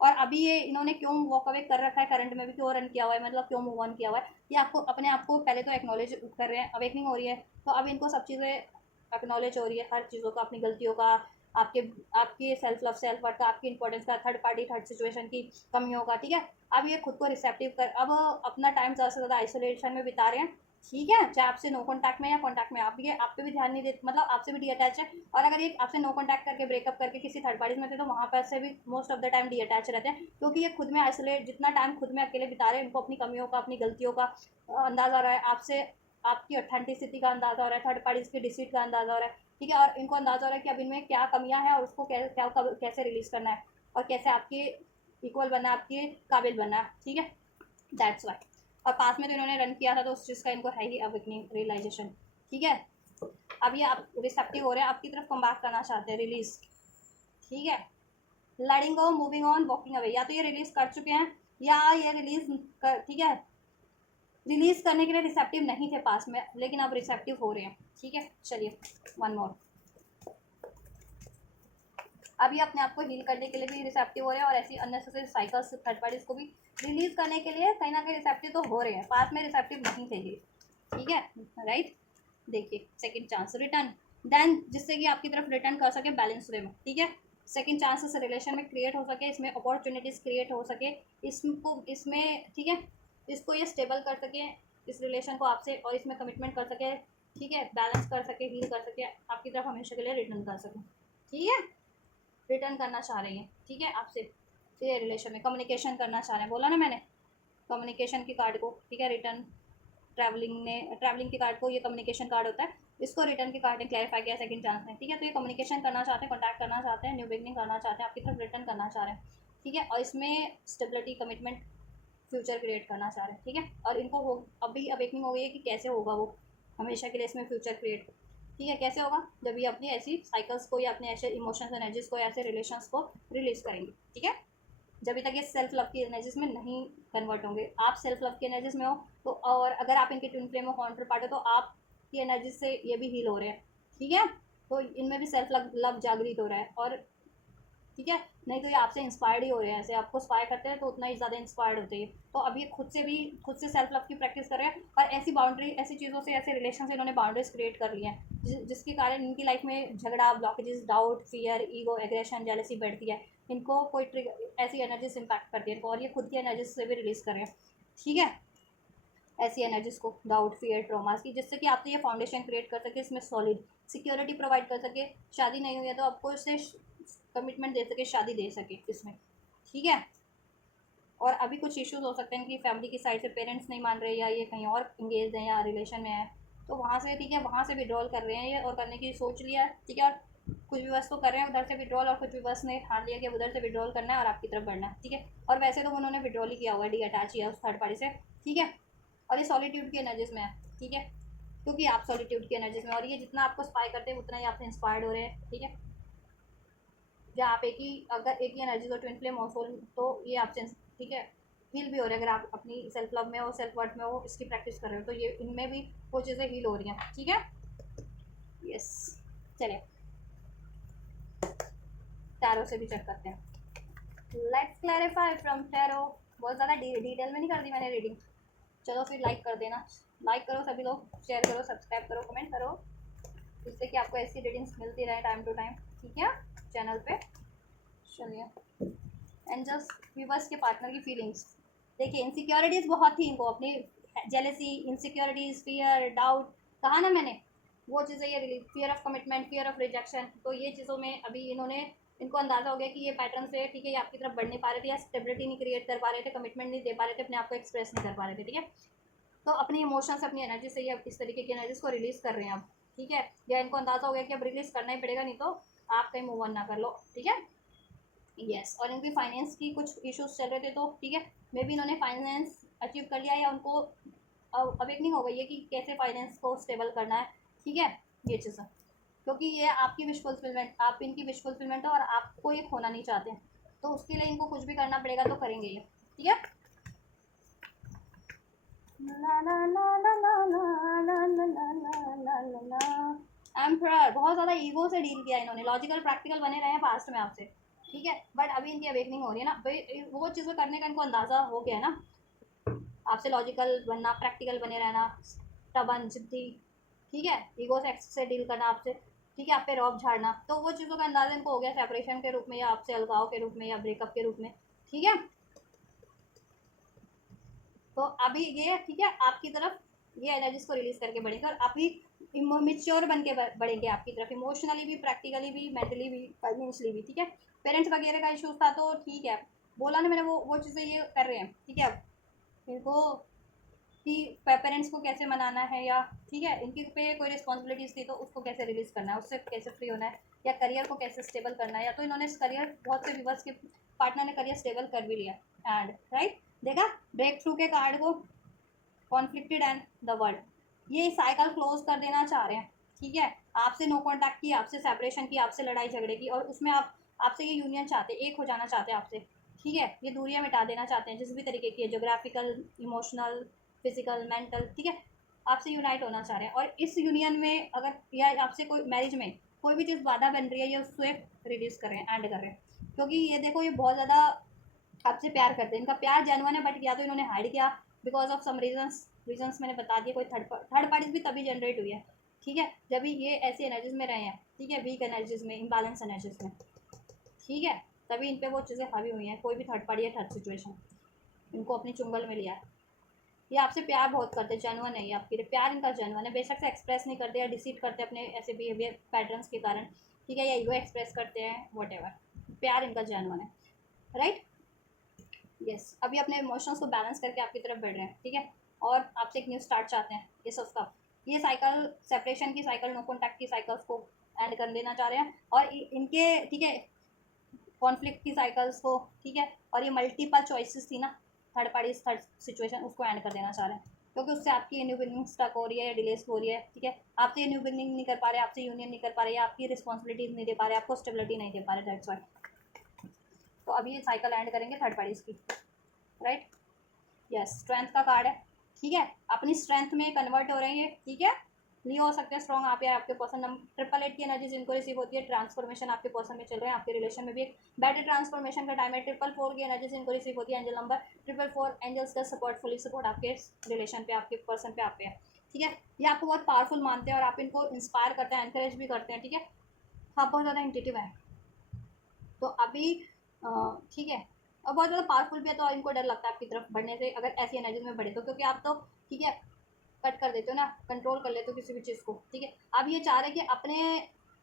और अभी ये इन्होंने क्यों वॉक अवे कर रखा है, करंट में भी क्यों रन किया हुआ है, मतलब क्यों मूव ऑन किया हुआ है, ये आपको अपने आप को पहले तो एक्नॉलेज कर रहे हैं, अवेकनिंग हो रही है। तो अब इनको सब चीज़ें एक्नॉलेज हो रही है, हर चीज़ों का, अपनी गलतियों का, आपके आपके सेल्फ लव, सेल्फ वर्थ का, आपकी इंपॉर्टेंस का, थर्ड पार्टी, थर्ड सिचुएशन की कमियों का। ठीक है, अब ये खुद को रिसेप्टिव कर, अब अपना टाइम ज़्यादा से ज़्यादा आइसोलेशन में बिता रहे हैं। ठीक है, चाहे आपसे नो कॉन्टैक्ट में या कॉन्टैक्ट में, आप ये आप पे भी ध्यान नहीं देते, मतलब आपसे भी डी अटैच है। और अगर ये आपसे नो कॉन्टैक्ट करके ब्रेकअप करके किसी थर्ड पार्टीज में थे, तो वहाँ पर से भी most of the time D attach रहते हैं, क्योंकि ये खुद में आइसोलेट, जितना टाइम खुद में अकेले बिता रहे हैं, इनको अपनी कमियों का, अपनी गलतियों का अंदाजा हो रहा है, आपसे आपकी ऑथेंटिसिटी का अंदाजा हो रहा है, थर्ड पार्टीज की डिसीट का अंदाजा हो रहा है। ठीक है, और इनको अंदाजा हो रहा है कि अब इनमें क्या कमियां हैं, और उसको कैसे रिलीज करना है, और कैसे आपके इक्वल बनना है, आपके काबिल बनना है। ठीक है, दैट्स वाई। और पास में तो इन्होंने रन किया था, तो उस चीज़ का इनको है ही अवेकनिंग, रियलाइजेशन। ठीक है, अब ये आप रिसेप्टिव हो रहे हैं, आपकी तरफ कम बैक करना चाहते हैं, रिलीज। ठीक है, लेटिंग गो, मूविंग ऑन, वॉकिंग अवे, या तो ये रिलीज कर चुके हैं, या ये रिलीज कर, ठीक है, रिलीज करने के लिए रिसेप्टिव नहीं थे पास में, लेकिन अब रिसेप्टिव हो रहे हैं। ठीक है, चलिए वन मोर। अभी अपने आप को हील करने के लिए भी रिसेप्टिव हो रहे हैं, और ऐसी अननेसेसरी साइकिल्स थर्ड पार्टीज को भी रिलीज करने के लिए कहीं ना कहीं रिसेप्टिव तो हो रहे हैं, पास में रिसेप्टिव नहीं थे ये। ठीक है, राइट। देखिए सेकंड चांस, रिटर्न, देन जिससे कि आपकी तरफ रिटर्न कर सके बैलेंस वे में। ठीक है, सेकंड चांसेस रिलेशन में क्रिएट हो सके, इसमें अपॉर्चुनिटीज़ क्रिएट हो सके, इसमें ठीक है, इसको ये स्टेबल कर सके इस रिलेशन को आपसे, और इसमें कमिटमेंट कर सके, ठीक है, बैलेंस कर सके, हील कर सके, आपकी तरफ हमेशा के लिए रिटर्न कर सके, ठीक है, रिटर्न करना चाह रही है, ठीक है, आपसे ये रिलेशन में कम्युनिकेशन करना चाह रहे हैं, बोला ना मैंने कम्युनिकेशन की कार्ड को, ठीक है, रिटर्न ट्रैवलिंग के कार्ड को, ये कम्युनिकेशन कार्ड होता है, इसको रिटर्न के कार्ड ने क्लैरिफाई किया सेकंड चांस में, ठीक है, तो ये कम्युनिकेशन करना चाहते हैं, कॉन्टैक्ट करना चाहते हैं, न्यू बिगनिंग करना चाहते हैं, आपकी तरफ रिटर्न करना चाह रहे हैं, ठीक है, और इसमें स्टेबिलिटी, कमिटमेंट, फ्यूचर क्रिएट करना चाह रहे हैं, ठीक है, और इनको हो अभी अवेकनिंग हो गई है कि कैसे होगा वो हमेशा के लिए इसमें फ्यूचर क्रिएट, ठीक है, कैसे होगा, जब ये अपनी ऐसी साइकिल्स को या अपने ऐसे इमोशंस एनर्जीज को, ऐसे रिलेशंस को रिलीज करेंगे, ठीक है, जब तक ये सेल्फ लव की एनर्जीज में नहीं कन्वर्ट होंगे, आप सेल्फ लव की एनर्जीज में हो तो, और अगर आप इनके ट्विन फ्लेम में काउंटर पार्ट हो तो आपकी एनर्जी से ये भी हील हो रहे हैं, ठीक है, तो इनमें भी सेल्फ लव जागृत हो रहा है, और ठीक है, नहीं तो ये आपसे इंस्पायर्ड ही हो रहे हैं, ऐसे आपको इंस्पायर करते हैं तो उतना ही ज़्यादा इंस्पायर्ड होते हैं, तो अब ये खुद से सेल्फ लव की प्रैक्टिस कर रहे हैं, और ऐसी बाउंड्री, ऐसी चीज़ों से, ऐसे रिलेशन से इन्होंने बाउंड्रीज क्रिएट कर ली हैं, जिसके कारण इनकी लाइफ में झगड़ा, blockages, doubt, fear, ego, aggression, jealousy बढ़ती है, इनको कोई ऐसी एनर्जीज इम्पैक्ट करती है, और ये खुद की एनर्जीज से भी रिलीज कर रहे हैं, ठीक है, ऐसी एनर्जीज को, डाउट, फियर, ट्रॉमास की, जिससे कि आप तो ये फाउंडेशन क्रिएट कर सके, इसमें सॉलिड सिक्योरिटी प्रोवाइड कर सके, शादी नहीं हुई है तो आपको इससे कमिटमेंट दे सके, शादी दे सके इसमें, ठीक है, और अभी कुछ इश्यूज हो सकते हैं कि फैमिली की साइड से पेरेंट्स नहीं मान रहे, या ये कहीं और इंगेज हैं या रिलेशन में है, तो वहाँ से, ठीक है, वहाँ से विड्रॉल कर रहे हैं ये, और करने की सोच लिया है, ठीक है, और कुछ भी बस तो कर रहे हैं उधर से विड्रॉल, और कुछ भी बस ने ठान लिया कि उधर से विड्रॉल करना है और आपकी तरफ बढ़ना है, ठीक है, और वैसे तो उन्होंने विड्रॉल ही किया हुआ है, डी अटैच किया उस थर्ड पार्टी से, ठीक है, और ये सॉलिट्यूड की एनर्जीज में है, ठीक है, क्योंकि आप सॉलिट्यूड की एनर्जीज में, और ये जितना आपको स्पाई करते हैं उतना ही आपसे इंस्पायर्ड हो रहे हैं, ठीक है, या आप अगर एक ही एनर्जी तो ट्विन फ्लेम हो सोल, तो ये आपसे, ठीक है, हील भी हो रहे हैं, अगर आप अपनी सेल्फ लव में हो, सेल्फ वर्थ में हो, इसकी प्रैक्टिस कर रहे हो, तो ये इनमें भी वो चीज़ें हील हो रही हैं, ठीक है, यस, चलिए टैरो से भी चेक करते हैं, लेट्स क्लैरिफाई फ्रॉम टैरो, बहुत ज़्यादा डिटेल में नहीं कर दी मैंने रीडिंग, चलो फिर लाइक कर देना, लाइक करो सभी लोग, शेयर करो, सब्सक्राइब करो, कमेंट करो, जिससे कि आपको ऐसी रीडिंग्स मिलती रहे टाइम टू टाइम, ठीक है, चैनल पे, चलिए, एंजल्स व्यूवर्स के पार्टनर की फीलिंग्स, देखिए इनसिक्योरिटीज़ बहुत थी इनको, अपनी जेलेसी, इनसिक्योरिटीज़, फियर, डाउट, कहा ना मैंने, वो चीज़ें ये release, fear of commitment, fear of rejection, तो ये चीज़ों में अभी इनको अंदाज़ा हो गया कि ये पैटर्न से, ठीक है, ये आपकी तरफ बढ़ नहीं पा रहे थे, या स्टेबिलिटी नहीं क्रिएट कर पा रहे थे, कमिटमेंट नहीं दे पा रहे थे, अपने आप को एक्सप्रेस नहीं कर पा रहे थे, ठीक है, तो अपनी इमोशंस, अपनी एनर्जी से ये इस तरीके की एनर्जीज को रिलीज़ कर रहे हैं अब, ठीक है, या इनको अंदाज़ा हो गया कि अब रिलीज़ करना ही पड़ेगा, नहीं तो आप कहीं मूव ऑन ना कर लो, ठीक है, यस, और इनकी फाइनेंस की कुछ इश्यूज चल रहे थे, तो ठीक है, मे बी इन्होंने फाइनेंस अचीव कर लिया, या उनको अवेकनिंग हो गई है कि कैसे फाइनेंस को स्टेबल करना है, ठीक है, ये चीज़ें, क्योंकि ये आपकी विश फुलफिलमेंट, आप इनकी विश फुलफिलमेंट है, और आपको ये खोना नहीं चाहते, तो उसके लिए इनको कुछ भी करना पड़ेगा, तो करेंगे ये, ठीक है, एम्परर, बहुत ज़्यादा ईगो से डील किया इन्होंने, लॉजिकल प्रैक्टिकल बने रहे हैं पास्ट में आपसे, ठीक है, बट अभी इनकी अवेकनिंग हो रही है ना, वो चीज़ें करने का इनको अंदाज़ा हो गया है ना, आपसे लॉजिकल बनना, प्रैक्टिकल बने रहना, स्टबन, जिद्दी, ठीक है, ईगो से डील करना आपसे, ठीक है, आप पे रौब झाड़ना, तो वो चीज़ों का अंदाज़ा इनको हो गया सेपरेशन के रूप में, या आपसे अलगाव के रूप में, या ब्रेकअप के रूप में, ठीक है, तो अभी ये, ठीक है, आपकी तरफ ये एनर्जीज को रिलीज करके बढ़ेंगे, और अभी मिच्योर बन के बढ़ेंगे आपकी तरफ, इमोशनली भी, प्रैक्टिकली भी, मेंटली भी, फाइनेंशियली भी, ठीक है, पेरेंट्स वगैरह का इशूज था तो ठीक है, बोला ना मैंने, वो चीज़ें ये कर रहे हैं, ठीक है, अब इनको कि पेरेंट्स को कैसे मनाना है, या ठीक है, इनके पे कोई रिस्पॉन्सिबिलिटीज़ थी तो उसको कैसे रिलीज करना है, उससे कैसे फ्री होना है, या करियर को कैसे स्टेबल करना है, या तो इन्होंने करियर, बहुत से व्यूवर्स के पार्टनर ने करियर स्टेबल कर भी लिया, एंड राइट, देखा ब्रेक थ्रू के कार्ड को, कॉन्फ्लिक्टेड एंड द वर्ल्ड, ये साइकिल क्लोज कर देना चाह रहे हैं, ठीक है, आपसे नो कॉन्टैक्ट की, आपसे सेपरेशन की, आपसे लड़ाई झगड़े की, और उसमें आपसे ये यूनियन चाहते हैं, एक हो जाना चाहते हैं आपसे, ठीक है, ये दूरियां मिटा देना चाहते हैं, जिस भी तरीके की है, जोग्राफिकल, इमोशनल, फिजिकल, मेंटल, ठीक है, आपसे यूनाइट होना चाह रहे हैं, और इस यूनियन में अगर, या आपसे कोई मैरिज में कोई भी चीज़ बाधा बन रही है, ये उससे रिड्यूस कर रहे हैं, एंड कर रहे हैं, क्योंकि ये देखो, ये बहुत ज़्यादा आपसे प्यार करते हैं, इनका प्यार जेन्युइन है, बट या तो इन्होंने हाइड किया बिकॉज ऑफ सम रीजंस मैंने बता दिया, कोई थर्ड पार्टीज भी तभी जनरेट हुई है, ठीक है, जब भी ये ऐसी एनर्जीज में रहे हैं, ठीक है, वीक एनर्जीज में, इम्बैलेंस एनर्जीज में, ठीक है, तभी इन पे वो चीज़ें हावी हुई हैं। कोई भी थर्ड पार्टी या थर्ड सिचुएशन इनको अपनी चुंगल में लिया है। ये आपसे प्यार बहुत करते हैं, जेन्युइन है ये आपके लिए, प्यार इनका जेन्युइन है। बेशक से एक्सप्रेस नहीं करते या डिसीट करते अपने ऐसे बिहेवियर पैटर्न्स के कारण, ठीक है, या ईगो एक्सप्रेस करते हैं, वट प्यार इनका जेन्युइन है, राइट। यस, अभी अपने इमोशंस को बैलेंस करके आपकी तरफ बढ़ रहे हैं, ठीक है, और आपसे एक न्यू स्टार्ट चाहते हैं। ये सबका ये साइकिल, सेपरेशन की साइकिल, नो कॉन्टैक्ट की साइकिल्स को एंड कर देना चाह रहे हैं, और इनके, ठीक है, कॉन्फ्लिक्ट की साइकिल्स को, ठीक है, और ये मल्टीपल चॉइसेस थी ना, थर्ड पार्टी थर्ड सिचुएशन, उसको एंड कर देना चाह रहे हैं, क्योंकि उससे आपकी न्यू बिगनिंग स्टक हो रही है या डिलेस हो रही है, ठीक है, आपसे ये न्यू बिगनिंग नहीं कर पा रहे, आपसे यूनियन नहीं कर पा रहे, या आपकी रिस्पॉन्सिबिलिटीज नहीं दे पा रहे, आपको स्टेबिलिटी नहीं दे पा रहे, दैट्स वाई। तो अभी ये साइकिल एंड करेंगे थर्ड पार्टीज की, राइट। यस, स्ट्रेंथ का कार्ड है, ठीक है, अपनी स्ट्रेंथ में कन्वर्ट हो रहे हैं, ठीक है, लियो हो सकते हैं स्ट्रॉन्ग आप या आपके पर्सन। नंबर 888 की एनर्जी जिनको रिसीव होती है, ट्रांसफॉर्मेशन आपके पर्सन में चल रहे हैं, आपके रिलेशन में भी एक बेटर ट्रांसफॉर्मेशन का टाइम है। 444 की एनर्जी जिनको रिसीव होती है, एंजल नंबर 444, एंजल्स का सपोर्ट, फुली सपोर्ट आपके रिलेशन पे, आपके पर्सन पे, आप पे है, ठीक है। ये आपको बहुत पावरफुल मानते हैं और आप इनको इंस्पायर करते हैं, एनकरेज भी करते हैं, ठीक है, आप बहुत ज़्यादा इंट्यूटिव है। तो अभी ठीक है, और बहुत ज़्यादा पावरफुल भी है, तो इनको डर लगता है आपकी तरफ बढ़ने से, अगर ऐसी एनर्जी में बढ़े तो, क्योंकि आप तो, ठीक है, कट कर देते हो ना, कंट्रोल कर लेते हो किसी भी चीज़ को, ठीक है। अब ये चाह रहे हैं कि अपने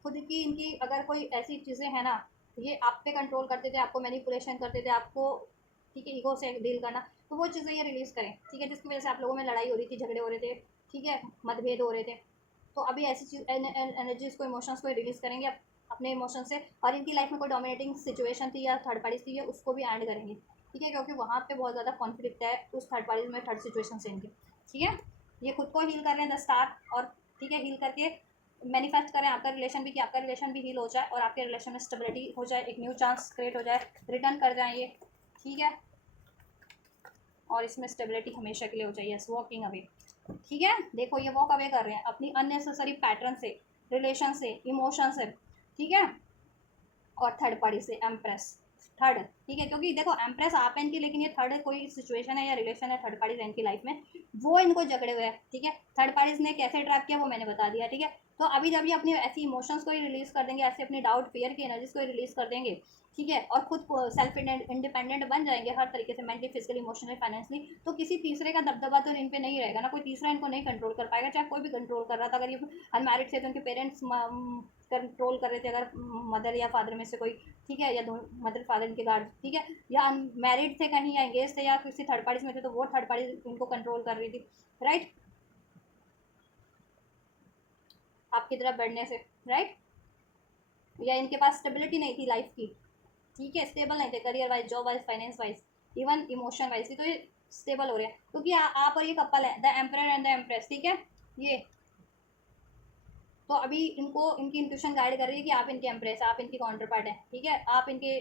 खुद की, इनकी अगर कोई ऐसी चीज़ें हैं ना, ये आप पे कंट्रोल करते थे, आपको मैनिपुलेशन करते थे, आपको, ठीक है, ईगो से डील करना, तो वो चीज़ें ये रिलीज़ करें, ठीक है, जिसकी वजह से आप लोगों में लड़ाई हो रही थी, झगड़े हो रहे थे, ठीक है, मतभेद हो रहे थे। तो अभी ऐसी चीज एनर्जीज को, इमोशंस को रिलीज़ करेंगे अपने इमोशन से, और इनकी लाइफ में कोई डोमिनेटिंग सिचुएशन थी या थर्ड पार्टी थी, उसको भी एंड करेंगे, ठीक है, क्योंकि वहाँ पे बहुत ज़्यादा कॉन्फ्लिक्ट है उस थर्ड पार्टी में, थर्ड सिचुएशन से इनके, ठीक है। ये खुद को हील कर रहे हैं 10 स्टार, और ठीक है, हील करके मैनिफेस्ट करें आपका रिलेशन भी, कि आपका रिलेशन भी हील हो जाए और आपके रिलेशन में स्टेबिलिटी हो जाए, एक न्यू चांस क्रिएट हो जाए, रिटर्न कर जाए ये, ठीक है, और इसमें स्टेबिलिटी हमेशा के लिए हो जाए। यस, वॉकिंग अवे, ठीक है, देखो ये वॉक अवे कर रहे हैं अपनी अननेसेसरी पैटर्न से, रिलेशन से, इमोशन से, ठीक है, और थर्ड पार्टी से, एम्प्रेस थर्ड, ठीक है, क्योंकि देखो एम्प्रेस आप है इनकी, लेकिन ये थर्ड कोई सिचुएशन है या रिलेशन है थर्ड पार्टीज है इनकी लाइफ में, वो इनको जकड़े हुए हैं, ठीक है। थर्ड पार्टीज ने कैसे ट्रैप किया वो मैंने बता दिया, ठीक है। तो अभी जब ये अपनी ऐसी इमोशंस को ही रिलीज कर देंगे, ऐसे अपनी डाउट फियर की एनर्जीज को ही रिलीज कर देंगे, ठीक है, और खुद सेल्फ इंडिपेंडेंट बन जाएंगे हर तरीके से, मेंटली, फिजिकली, इमोशनली, फाइनेंशियली, तो किसी तीसरे का दबदबा तो इन पे नहीं रहेगा ना, कोई तीसरा इनको नहीं कंट्रोल कर पाएगा, चाहे कोई भी कंट्रोल कर रहा था। अगर ये अनमैरिड थे तो उनके पेरेंट्स कंट्रोल कर रहे थे, अगर मदर या फादर में से कोई, ठीक है, या दोनों, मदर फादर के गार्ड, ठीक है, या अनमैरिड थे कहीं, या एंगेज थे, या किसी थर्ड पार्टी में थे, तो वो थर्ड पार्टी इनको कंट्रोल कर रही थी, राइट, आपकी तरफ बढ़ने से, राइट, या इनके पास स्टेबिलिटी नहीं थी लाइफ की, ठीक है, स्टेबल नहीं थे career wise, job wise, finance wise, even emotion wise भी, तो ये स्टेबल हो रहे हैं, क्योंकि आप और ये कपल है, the emperor and the empress, ठीक है, ये, तो अभी इनको, इनकी इंट्यूशन गाइड कर रही है कि आप इनके एम्प्रेस, आप इनकी काउंटर पार्ट है, ठीक है, आप इनके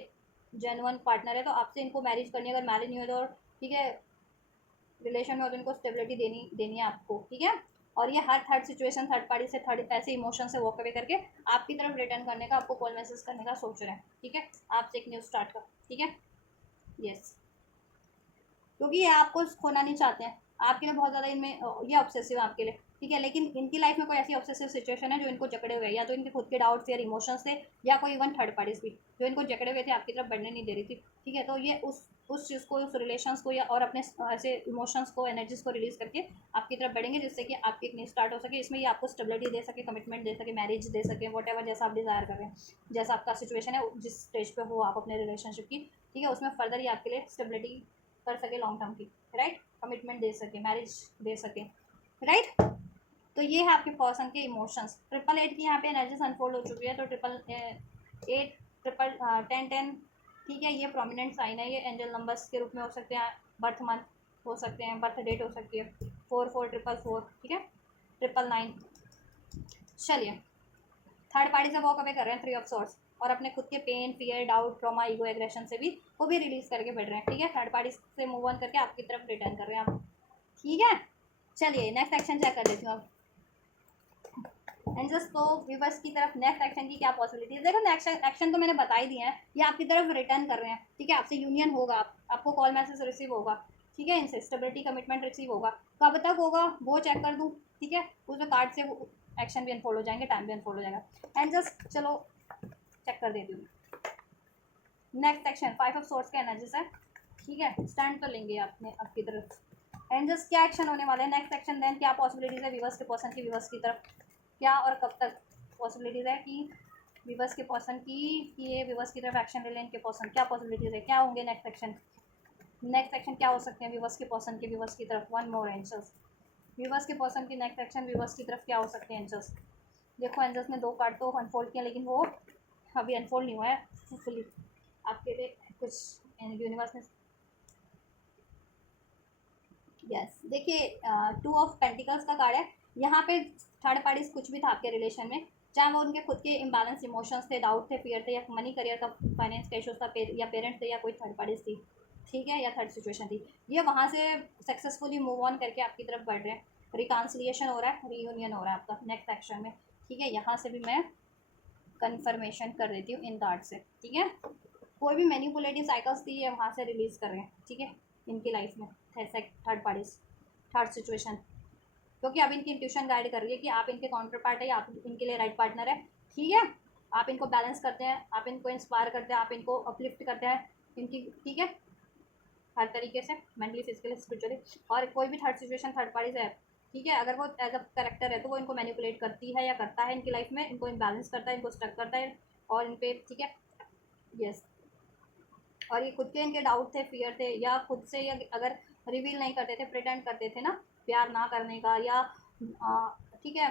जेन्युइन पार्टनर है, तो आपसे इनको मैरिज करनी है, अगर मैरिज नहीं हो तो, ठीक है, रिलेशन में हो तो इनको स्टेबिलिटी देनी देनी है आपको, ठीक है। और ये हर थर्ड सिचुएशन, थर्ड पार्टी से, थर्ड ऐसे इमोशन से वॉक अवे करके आपकी तरफ रिटर्न करने का, आपको कॉल मैसेज करने का सोच रहे हैं, ठीक है, आपसे एक न्यूज़ स्टार्ट कर, ठीक है। यस, क्योंकि ये आपको खोना नहीं चाहते हैं, आपके लिए बहुत ज़्यादा इनमें ये ऑब्सेसिव है आपके लिए, ठीक है, लेकिन इनकी लाइफ में कोई ऐसी ऑब्सेसिव सिचुएशन है जो इनको जकड़े हुए हैं, या तो इनके खुद के डाउट फेयर इमोशंस थे, या कोई इवन थर्ड पार्टीज भी जो इनको जकड़े हुए थे, आपकी तरफ बढ़ने नहीं दे रही थी, ठीक है। तो ये उस चीज़ को, उस रिलेशंस को, या और अपने ऐसे इमोशंस को, एनर्जीज को रिलीज करके आपकी तरफ बढ़ेंगे, जिससे कि आपकी एक न्यू स्टार्ट हो सके, इसमें ये आपको स्टेबिलिटी दे सके, कमिटमेंट दे सके, मैरिज दे सके, वट एवर जैसा आप डिज़ायर कर रहे हैं, जैसा आपका सिचुएशन है, जिस स्टेज पे हो आप अपने रिलेशनशिप की, ठीक है, उसमें फर्दर ये आपके लिए स्टेबिलिटी कर सके लॉन्ग टर्म की, राइट, कमिटमेंट दे सके, मैरिज दे सके, राइट। तो ये है आपके पर्सन के इमोशंस। 888 की यहाँ पे एनर्जीज अनफोल्ड हो चुकी है, तो 888, 1010, ठीक है, ये प्रोमिनेंट साइन है, ये एंजल नंबर्स के रूप में हो सकते हैं, बर्थ मंथ हो सकते हैं, बर्थ डेट हो सकती है, 4444, ठीक है, 999। चलिए, थर्ड पार्टी से वॉक अवे कर रहे हैं, 3 ऑफ सॉर्ड्स, और अपने खुद के pain, fear, doubt, trauma, ego, aggression से भी वो भी रिलीज करके बैठ रहे हैं, ठीक है, थर्ड पार्टी से मूव ऑन करके आपकी तरफ रिटर्न कर रहे हैं आप, ठीक है। चलिए नेक्स्ट एक्शन चेक कर लेती हूँ अब, एंजल्स तो व्यूवर्स की तरफ नेक्स्ट एक्शन की क्या पॉसिबिलिटी है। देखो नेक्स्ट एक्शन तो मैंने बता ही दिया है, ये आपकी तरफ रिटर्न कर रहे हैं, ठीक है, आपसे यूनियन होगा, आपको कॉल मैसेज रिसीव होगा, ठीक है, इनसे स्टेबिलिटी, कमिटमेंट रिसीव होगा, कब तक होगा वो चेक कर दूँ, ठीक है, उसमें कार्ड से वो एक्शन भी अनफोल्ड हो जाएंगे, टाइम भी अनफोल्ड हो जाएगा। एंजल्स चलो चेक कर देती हूँ। नेक्स्ट सेक्शन 5 ऑफ सोर्स का एनर्जी है, ठीक है। स्टैंड तो लेंगे आपने आपकी तरफ। एंजल्स क्या एक्शन होने वाले हैं नेक्स्ट सेक्शन, देन क्या पॉसिबिलिटीज़ है व्यूवर्स के पर्सन की, व्यूवर्स की तरफ क्या और कब तक पॉसिबिलिटीज़ है कि व्यूवर्स के पर्सन की, कि ये व्यूवर्स की तरफ एक्शन ले लें इनके पर्सन, क्या पॉसिबिलिटीज़ है, क्या होंगे नेक्स्ट सेक्शन, नेक्स्ट सेक्शन क्या हो सकते हैं व्यूवर्स के पर्सन के, व्यूवर्स की तरफ। वन मोर एंजल्स, व्यूवर्स के पर्सन की नेक्स्ट सेक्शन व्यूवर्स की तरफ क्या हो सकते हैं एंजल्स। देखो एंजल्स ने 2 कार्ड तो अनफोल्ड किया, लेकिन वो अभी अनफोल्ड नहीं हुआ है फुली आपके लिए कुछ यूनिवर्स में। यस देखिए 2 ऑफ पेंटिकल्स का कार्ड है यहाँ पे। थर्ड पार्टीज कुछ भी था आपके रिलेशन में, चाहे वो उनके खुद के इम्बैलेंस इमोशंस थे, डाउट थे, फियर थे, या मनी करियर का फाइनेंस का इशूज था, या पेरेंट्स थे, या कोई थर्ड पार्टीज थी, ठीक है, या थर्ड सिचुएशन थी, ये वहाँ से सक्सेसफुली मूव ऑन करके आपकी तरफ बढ़ रहे हैं। रिकॉन्सिलिएशन हो रहा है, रीयूनियन हो रहा है आपका नेक्स्ट एक्शन में, ठीक है। यहाँ से भी मैं कन्फर्मेशन कर देती हूँ इन कार्ड से, ठीक है। कोई भी मैनिपुलेटिव साइकिल्स थी ये वहाँ से रिलीज कर रहे हैं, ठीक है, इनकी लाइफ में थर्ड पार्टीज, थर्ड सिचुएशन, क्योंकि अब इनकी इंट्यूशन गाइड कर रही है कि आप इनके काउंटर पार्ट है, आप इनके लिए राइट पार्टनर है, ठीक है। आप इनको बैलेंस करते हैं, आप इनको इंस्पायर करते हैं, आप इनको अपलिफ्ट करते हैं इनकी, ठीक है, हर तरीके से मेंटली फिजिकली स्पिरिचुअली। और कोई भी थर्ड सिचुएशन थर्ड पार्टीज है, ठीक है, अगर वो एज अ करेक्टर है तो वो इनको मैनिपुलेट करती है या करता है इनकी लाइफ में, इनको इम्बैलेंस करता है, इनको स्टक करता है और इन पे, ठीक है। यस और ये खुद के इनके डाउट थे, फियर थे, या खुद से या अगर रिवील नहीं करते थे, प्रिटेंड करते थे ना प्यार ना करने का, या ठीक है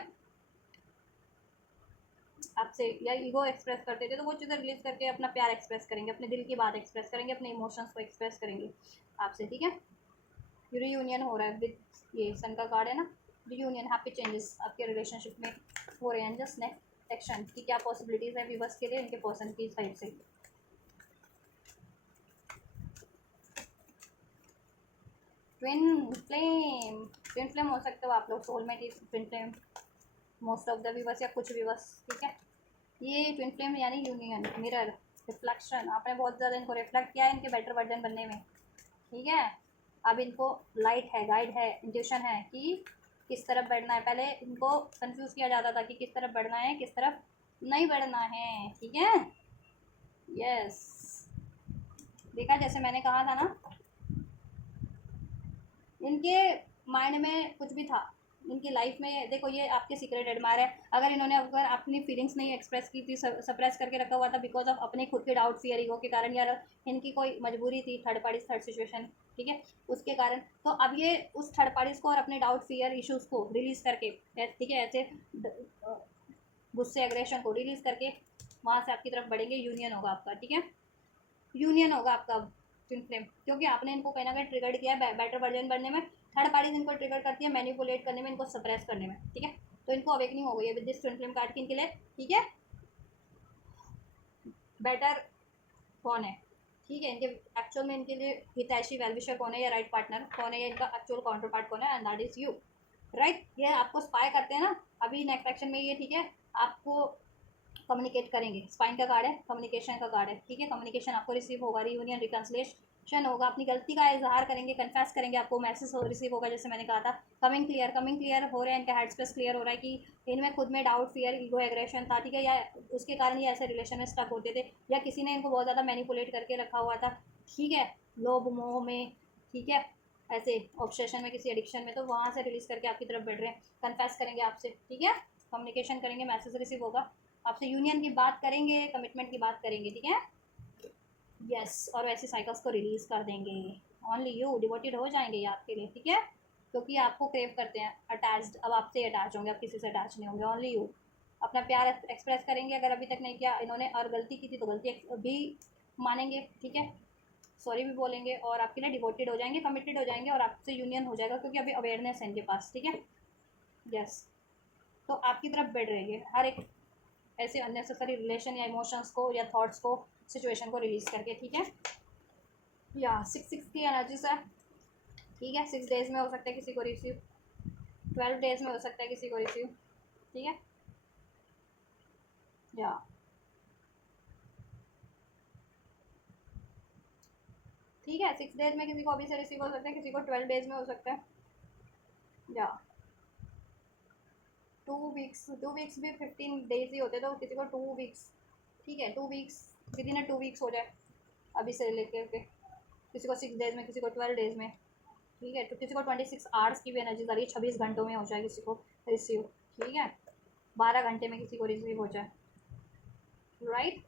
आपसे, या ईगो एक्सप्रेस करते थे, तो वो चीज़ें रिलीज करके अपना प्यार एक्सप्रेस करेंगे, अपने दिल की बात एक्सप्रेस करेंगे, अपने इमोशंस को एक्सप्रेस करेंगे आपसे, ठीक है। रीयूनियन हो रहा है विद, ये सन का कार्ड है ना, रीयूनियन, हैप्पी चेंजेस आपके रिलेशनशिप में हो रहे हैं। जस्ट नेक्स्ट एक्शन की क्या पॉसिबिलिटीज़ है व्यूवर्स के लिए इनके पर्सन की साइड से। ट्विन फ्लेम हो सकते हो आप लोग, soulmate is twin flame, most of the viewers या कुछ व्यूवर्स, ठीक है। ये ट्विन फ्लेम यानी यूनियन, मिरर, रिफ्लेक्शन, आपने बहुत ज़्यादा इनको रिफ्लेक्ट किया है इनके बेटर वर्जन बनने में, ठीक है। अब इनको लाइट है, गाइड है, इंट्यूशन है कि किस तरफ बढ़ना है। पहले इनको कंफ्यूज किया जाता था कि किस तरफ बढ़ना है किस तरफ नहीं बढ़ना है, ठीक है। यस देखा जैसे मैंने कहा था ना, इनके माइंड में कुछ भी था, इनकी लाइफ में देखो ये आपके सीक्रेट एडमायर है। अगर अपनी फीलिंग्स नहीं एक्सप्रेस की थी, सप्रेस करके रखा हुआ था बिकॉज ऑफ अपने खुद के डाउट फियर ईगो के कारण, या इनकी कोई मजबूरी थी, थर्ड पार्टी थर्ड सिचुएशन, ठीक है, उसके कारण, तो अब ये उस थर्ड पार्टीज को और अपने डाउट फियर इश्यूज को रिलीज करके, ठीक है, ऐसे गुस्से एग्रेशन को रिलीज करके वहाँ से आपकी तरफ बढ़ेंगे। यूनियन होगा आपका, ठीक है, यूनियन होगा आपका ट्विन फ्लेम, क्योंकि आपने इनको कहीं ना कहीं ट्रिगर्ड किया है बेटर वर्जन बनने में। थर्ड पार्टीज इनको ट्रिगर करती है मैनिपुलेट करने में, इनको सप्रेस करने में, ठीक है। तो इनको अवेकनिंग हो गई है with this twin flame card की इनके लिए, ठीक है। बेटर कौन है, ठीक है, इनके एक्चुअल में इनके लिए हितैषी वेलविशर कौन है, या राइट पार्टनर कौन है, या इनका एक्चुअल काउंटर पार्ट कौन है, and that is you, right. ये आपको स्पाई करते हैं ना अभी नेक्स्ट एक्शन में, ये ठीक है, आपको कम्युनिकेट करेंगे। स्पाइन का कार्ड है, कम्युनिकेशन का कार्ड है, ठीक है। कम्युनिकेशन आपको रिसीव होगा, रीयूनियन रिकन्सिलेशन होगा, अपनी गलती का इजहार करेंगे, कन्फेस करेंगे, आपको मैसेज रिसीव होगा जैसे मैंने कहा था। कमिंग क्लियर हो रहे हैं, इनका हेड स्पेस क्लियर हो रहा है कि इनमें खुद में डाउट फियर ईगो एग्रेशन था, ठीक है, या उसके कारण ये ऐसे रिलेशन में स्टक होते थे, या किसी ने इनको बहुत ज़्यादा मैनिपुलेट करके रखा हुआ था, ठीक है, लोभ मोह में, ठीक है, ऐसे ऑब्सेशन में, किसी एडिक्शन में, तो वहाँ से रिलीज करके आपकी तरफ बढ़ रहे हैं। कन्फेस करेंगे आपसे, ठीक है, कम्युनिकेशन करेंगे, मैसेज रिसीव होगा आपसे, यूनियन की बात करेंगे, कमिटमेंट की बात करेंगे, ठीक है। यस और वैसे साइकिल्स को रिलीज कर देंगे। ओनली यू डिवोटेड हो जाएंगे ये आपके लिए, ठीक है, क्योंकि आपको क्रेव करते हैं अटैच्ड, अब आपसे अटैच होंगे, आप किसी से अटैच नहीं होंगे। ओनली यू अपना प्यार एक्सप्रेस करेंगे, अगर अभी तक नहीं किया इन्होंने और गलती की थी तो गलती भी मानेंगे, ठीक है, सॉरी भी बोलेंगे, और आपके लिए डिवोटेड हो जाएंगे, कमिटेड हो जाएंगे, और आपसे यूनियन हो जाएगा, क्योंकि अभी अवेयरनेस है इनके पास, ठीक है। यस तो आपकी तरफ बढ़ रही है हर एक ऐसे अननेसेसरी रिलेशन या इमोशंस को या थॉट्स को, सिचुएशन को रिलीज करके, ठीक है। या 6 की एनर्जीज है, ठीक है। 6 डेज में हो सकता है किसी को रिसीव, 12 डेज में हो सकता है किसी को रिसीव, ठीक है। या ठीक है 6 डेज में किसी को अभी से रिसीव हो सकता है, किसी को 12 डेज में हो सकता है। या 2 वीक्स भी 15 डेज ही होते, तो किसी को 2 वीक्स, ठीक है, 2 वीक्स विद इन 2 वीक्स हो जाए, अभी से लेकर के, किसी को 6 डेज में, किसी को 12 डेज में, ठीक है। तो किसी को 26 आवर्स की भी एनर्जी आ रही है, 26 घंटों में हो जाए किसी को रिसीव, ठीक है। 12 घंटे में किसी को रिसीव हो जाए, राइट।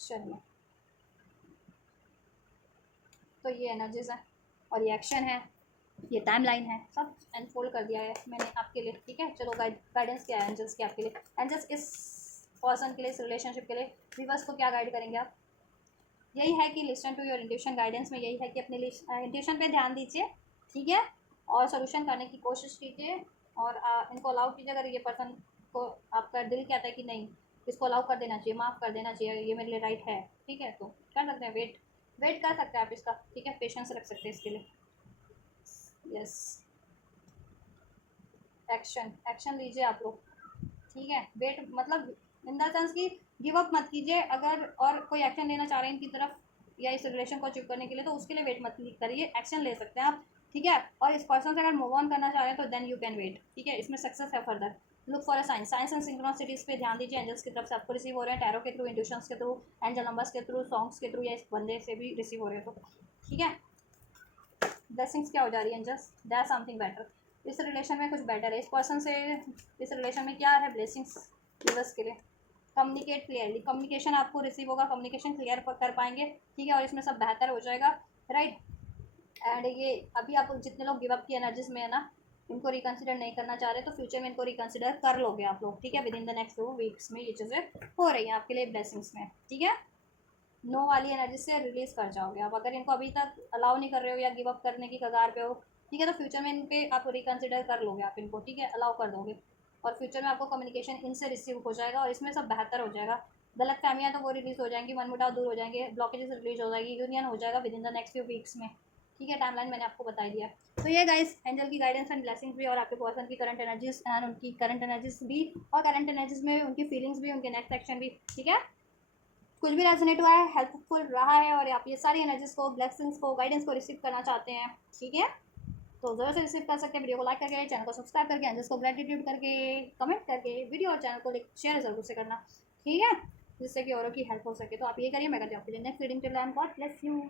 चलिए, तो ये एनर्जीज है और ये एक्शन है, ये टाइमलाइन है, सब अनफोल्ड कर दिया है मैंने आपके लिए, ठीक है। चलो गाइडेंस क्या है एंजल्स की आपके लिए? एंजल्स इस पर्सन के लिए, इस रिलेशनशिप के लिए व्यूअर्स को क्या गाइड करेंगे आप? यही है कि listen to your intuition. Guidance में यही है कि अपने इंट्यूशन पे ध्यान दीजिए, ठीक है, और सोल्यूशन करने की कोशिश कीजिए, और इनको अलाउ कीजिए। अगर ये पर्सन को आपका दिल कहता है कि नहीं, इसको अलाउ कर देना चाहिए, माफ़ कर देना चाहिए, ये मेरे लिए राइट है, ठीक है, तो कर सकते हैं, वेट वेट कर सकते हैं आप इसका, ठीक है, पेशेंस रख सकते हैं इसके लिए। यस, एक्शन एक्शन लीजिए आप लोग, ठीक है। वेट मतलब इन द सेंस कि गिव अप मत कीजिए। अगर और कोई एक्शन लेना चाह रहे हैं इनकी तरफ या इस रिलेशन को अचीव करने के लिए, तो उसके लिए वेट मत करिए, एक्शन ले सकते हैं आप, ठीक है। और इस पर्सन से अगर मूव ऑन करना चाह रहे हैं तो देन यू कैन वेट, ठीक है। इसमें सक्सेस है further. Look for a sign, science and synchronicities पे ध्यान दीजिए। एंजल्स की तरफ से आपको रिसीव हो रहे हैं, टैरो के थ्रू, इंट्यूशंस के थ्रू, एंजल नंबर्स के थ्रू, सॉन्ग्स के थ्रू, या इस बंदे से भी रिसीव हो रहे हैं, तो ठीक है। ब्लेसिंग्स क्या हो जा रही है एंजल्स? दैट समथिंग बेटर, इस रिलेशन में कुछ बेटर है। इस पर्सन से इस रिलेशन में क्या है ब्लेसिंग्स यूनिवर्स के लिए? कम्युनिकेट क्लियरली, कम्युनिकेशन आपको रिसीव होगा, कम्युनिकेशन क्लियर कर पाएंगे, ठीक है, और इसमें सब बेहतर हो जाएगा, राइट। एंड ये अभी आप जितने लोग गिव अप की एनर्जीज में है ना, इनको रिकंसिडर नहीं करना चाह रहे, तो फ्यूचर में इनको रिकंसिडर कर लोगे आप लोग, ठीक है। With in the next 2 weeks में ये चीज़ें हो रही हैं आपके लिए ब्लेसिंग्स में, ठीक है। नो वाली एनर्जी से रिलीज कर जाओगे आप। अगर इनको अभी तक अलाउ नहीं कर रहे हो या गिव अप करने की कगार पे हो, ठीक है, तो फ्यूचर में इन पे आप रिकंसिडर कर लोगे आप इनको, ठीक है, अलाउ कर दोगे, और फ्यूचर में आपको कम्युनिकेशन इनसे रिसीव हो जाएगा, और इसमें सब बेहतर हो जाएगा। गलत फहमियाँ तो वो रिलीज हो जाएंगी, मनमुटाव दूर हो जाएंगे, ब्लॉकेजेस रिलीज हो जाएगी, यूनियन हो जाएगा with in the next few weeks में, ठीक है। टाइमलाइन मैंने आपको बता दिया। तो ये गाइस एंजल की गाइडेंस एंड ब्लेसिंग्स भी, और आपके पर्सन की करंट एनर्जीज एंड उनकी करंट एनर्जीज भी, और करंट एनर्जीज में उनकी फीलिंग्स भी, उनके नेक्स्ट एक्शन भी, ठीक है। कुछ भी रेजोनेट हुआ है, हेल्पफुल रहा है, और आप ये सारी एनर्जीज को, ब्लेसिंग्स को, गाइडेंस को रिसीव करना चाहते हैं, ठीक है, तो ज़रूर से रिसीव कर सकते हैं। वीडियो को लाइक करके, चैनल को सब्सक्राइब करके, एंजल्स को ग्रेटिट्यूड करके, कमेंट करके, वीडियो और चैनल को शेयर ज़रूर से करना, ठीक है, जिससे कि औरों की हेल्प हो सके। तो आप ये करिए, मैं करती हूँ आपके लिए next reading. Till then God bless you.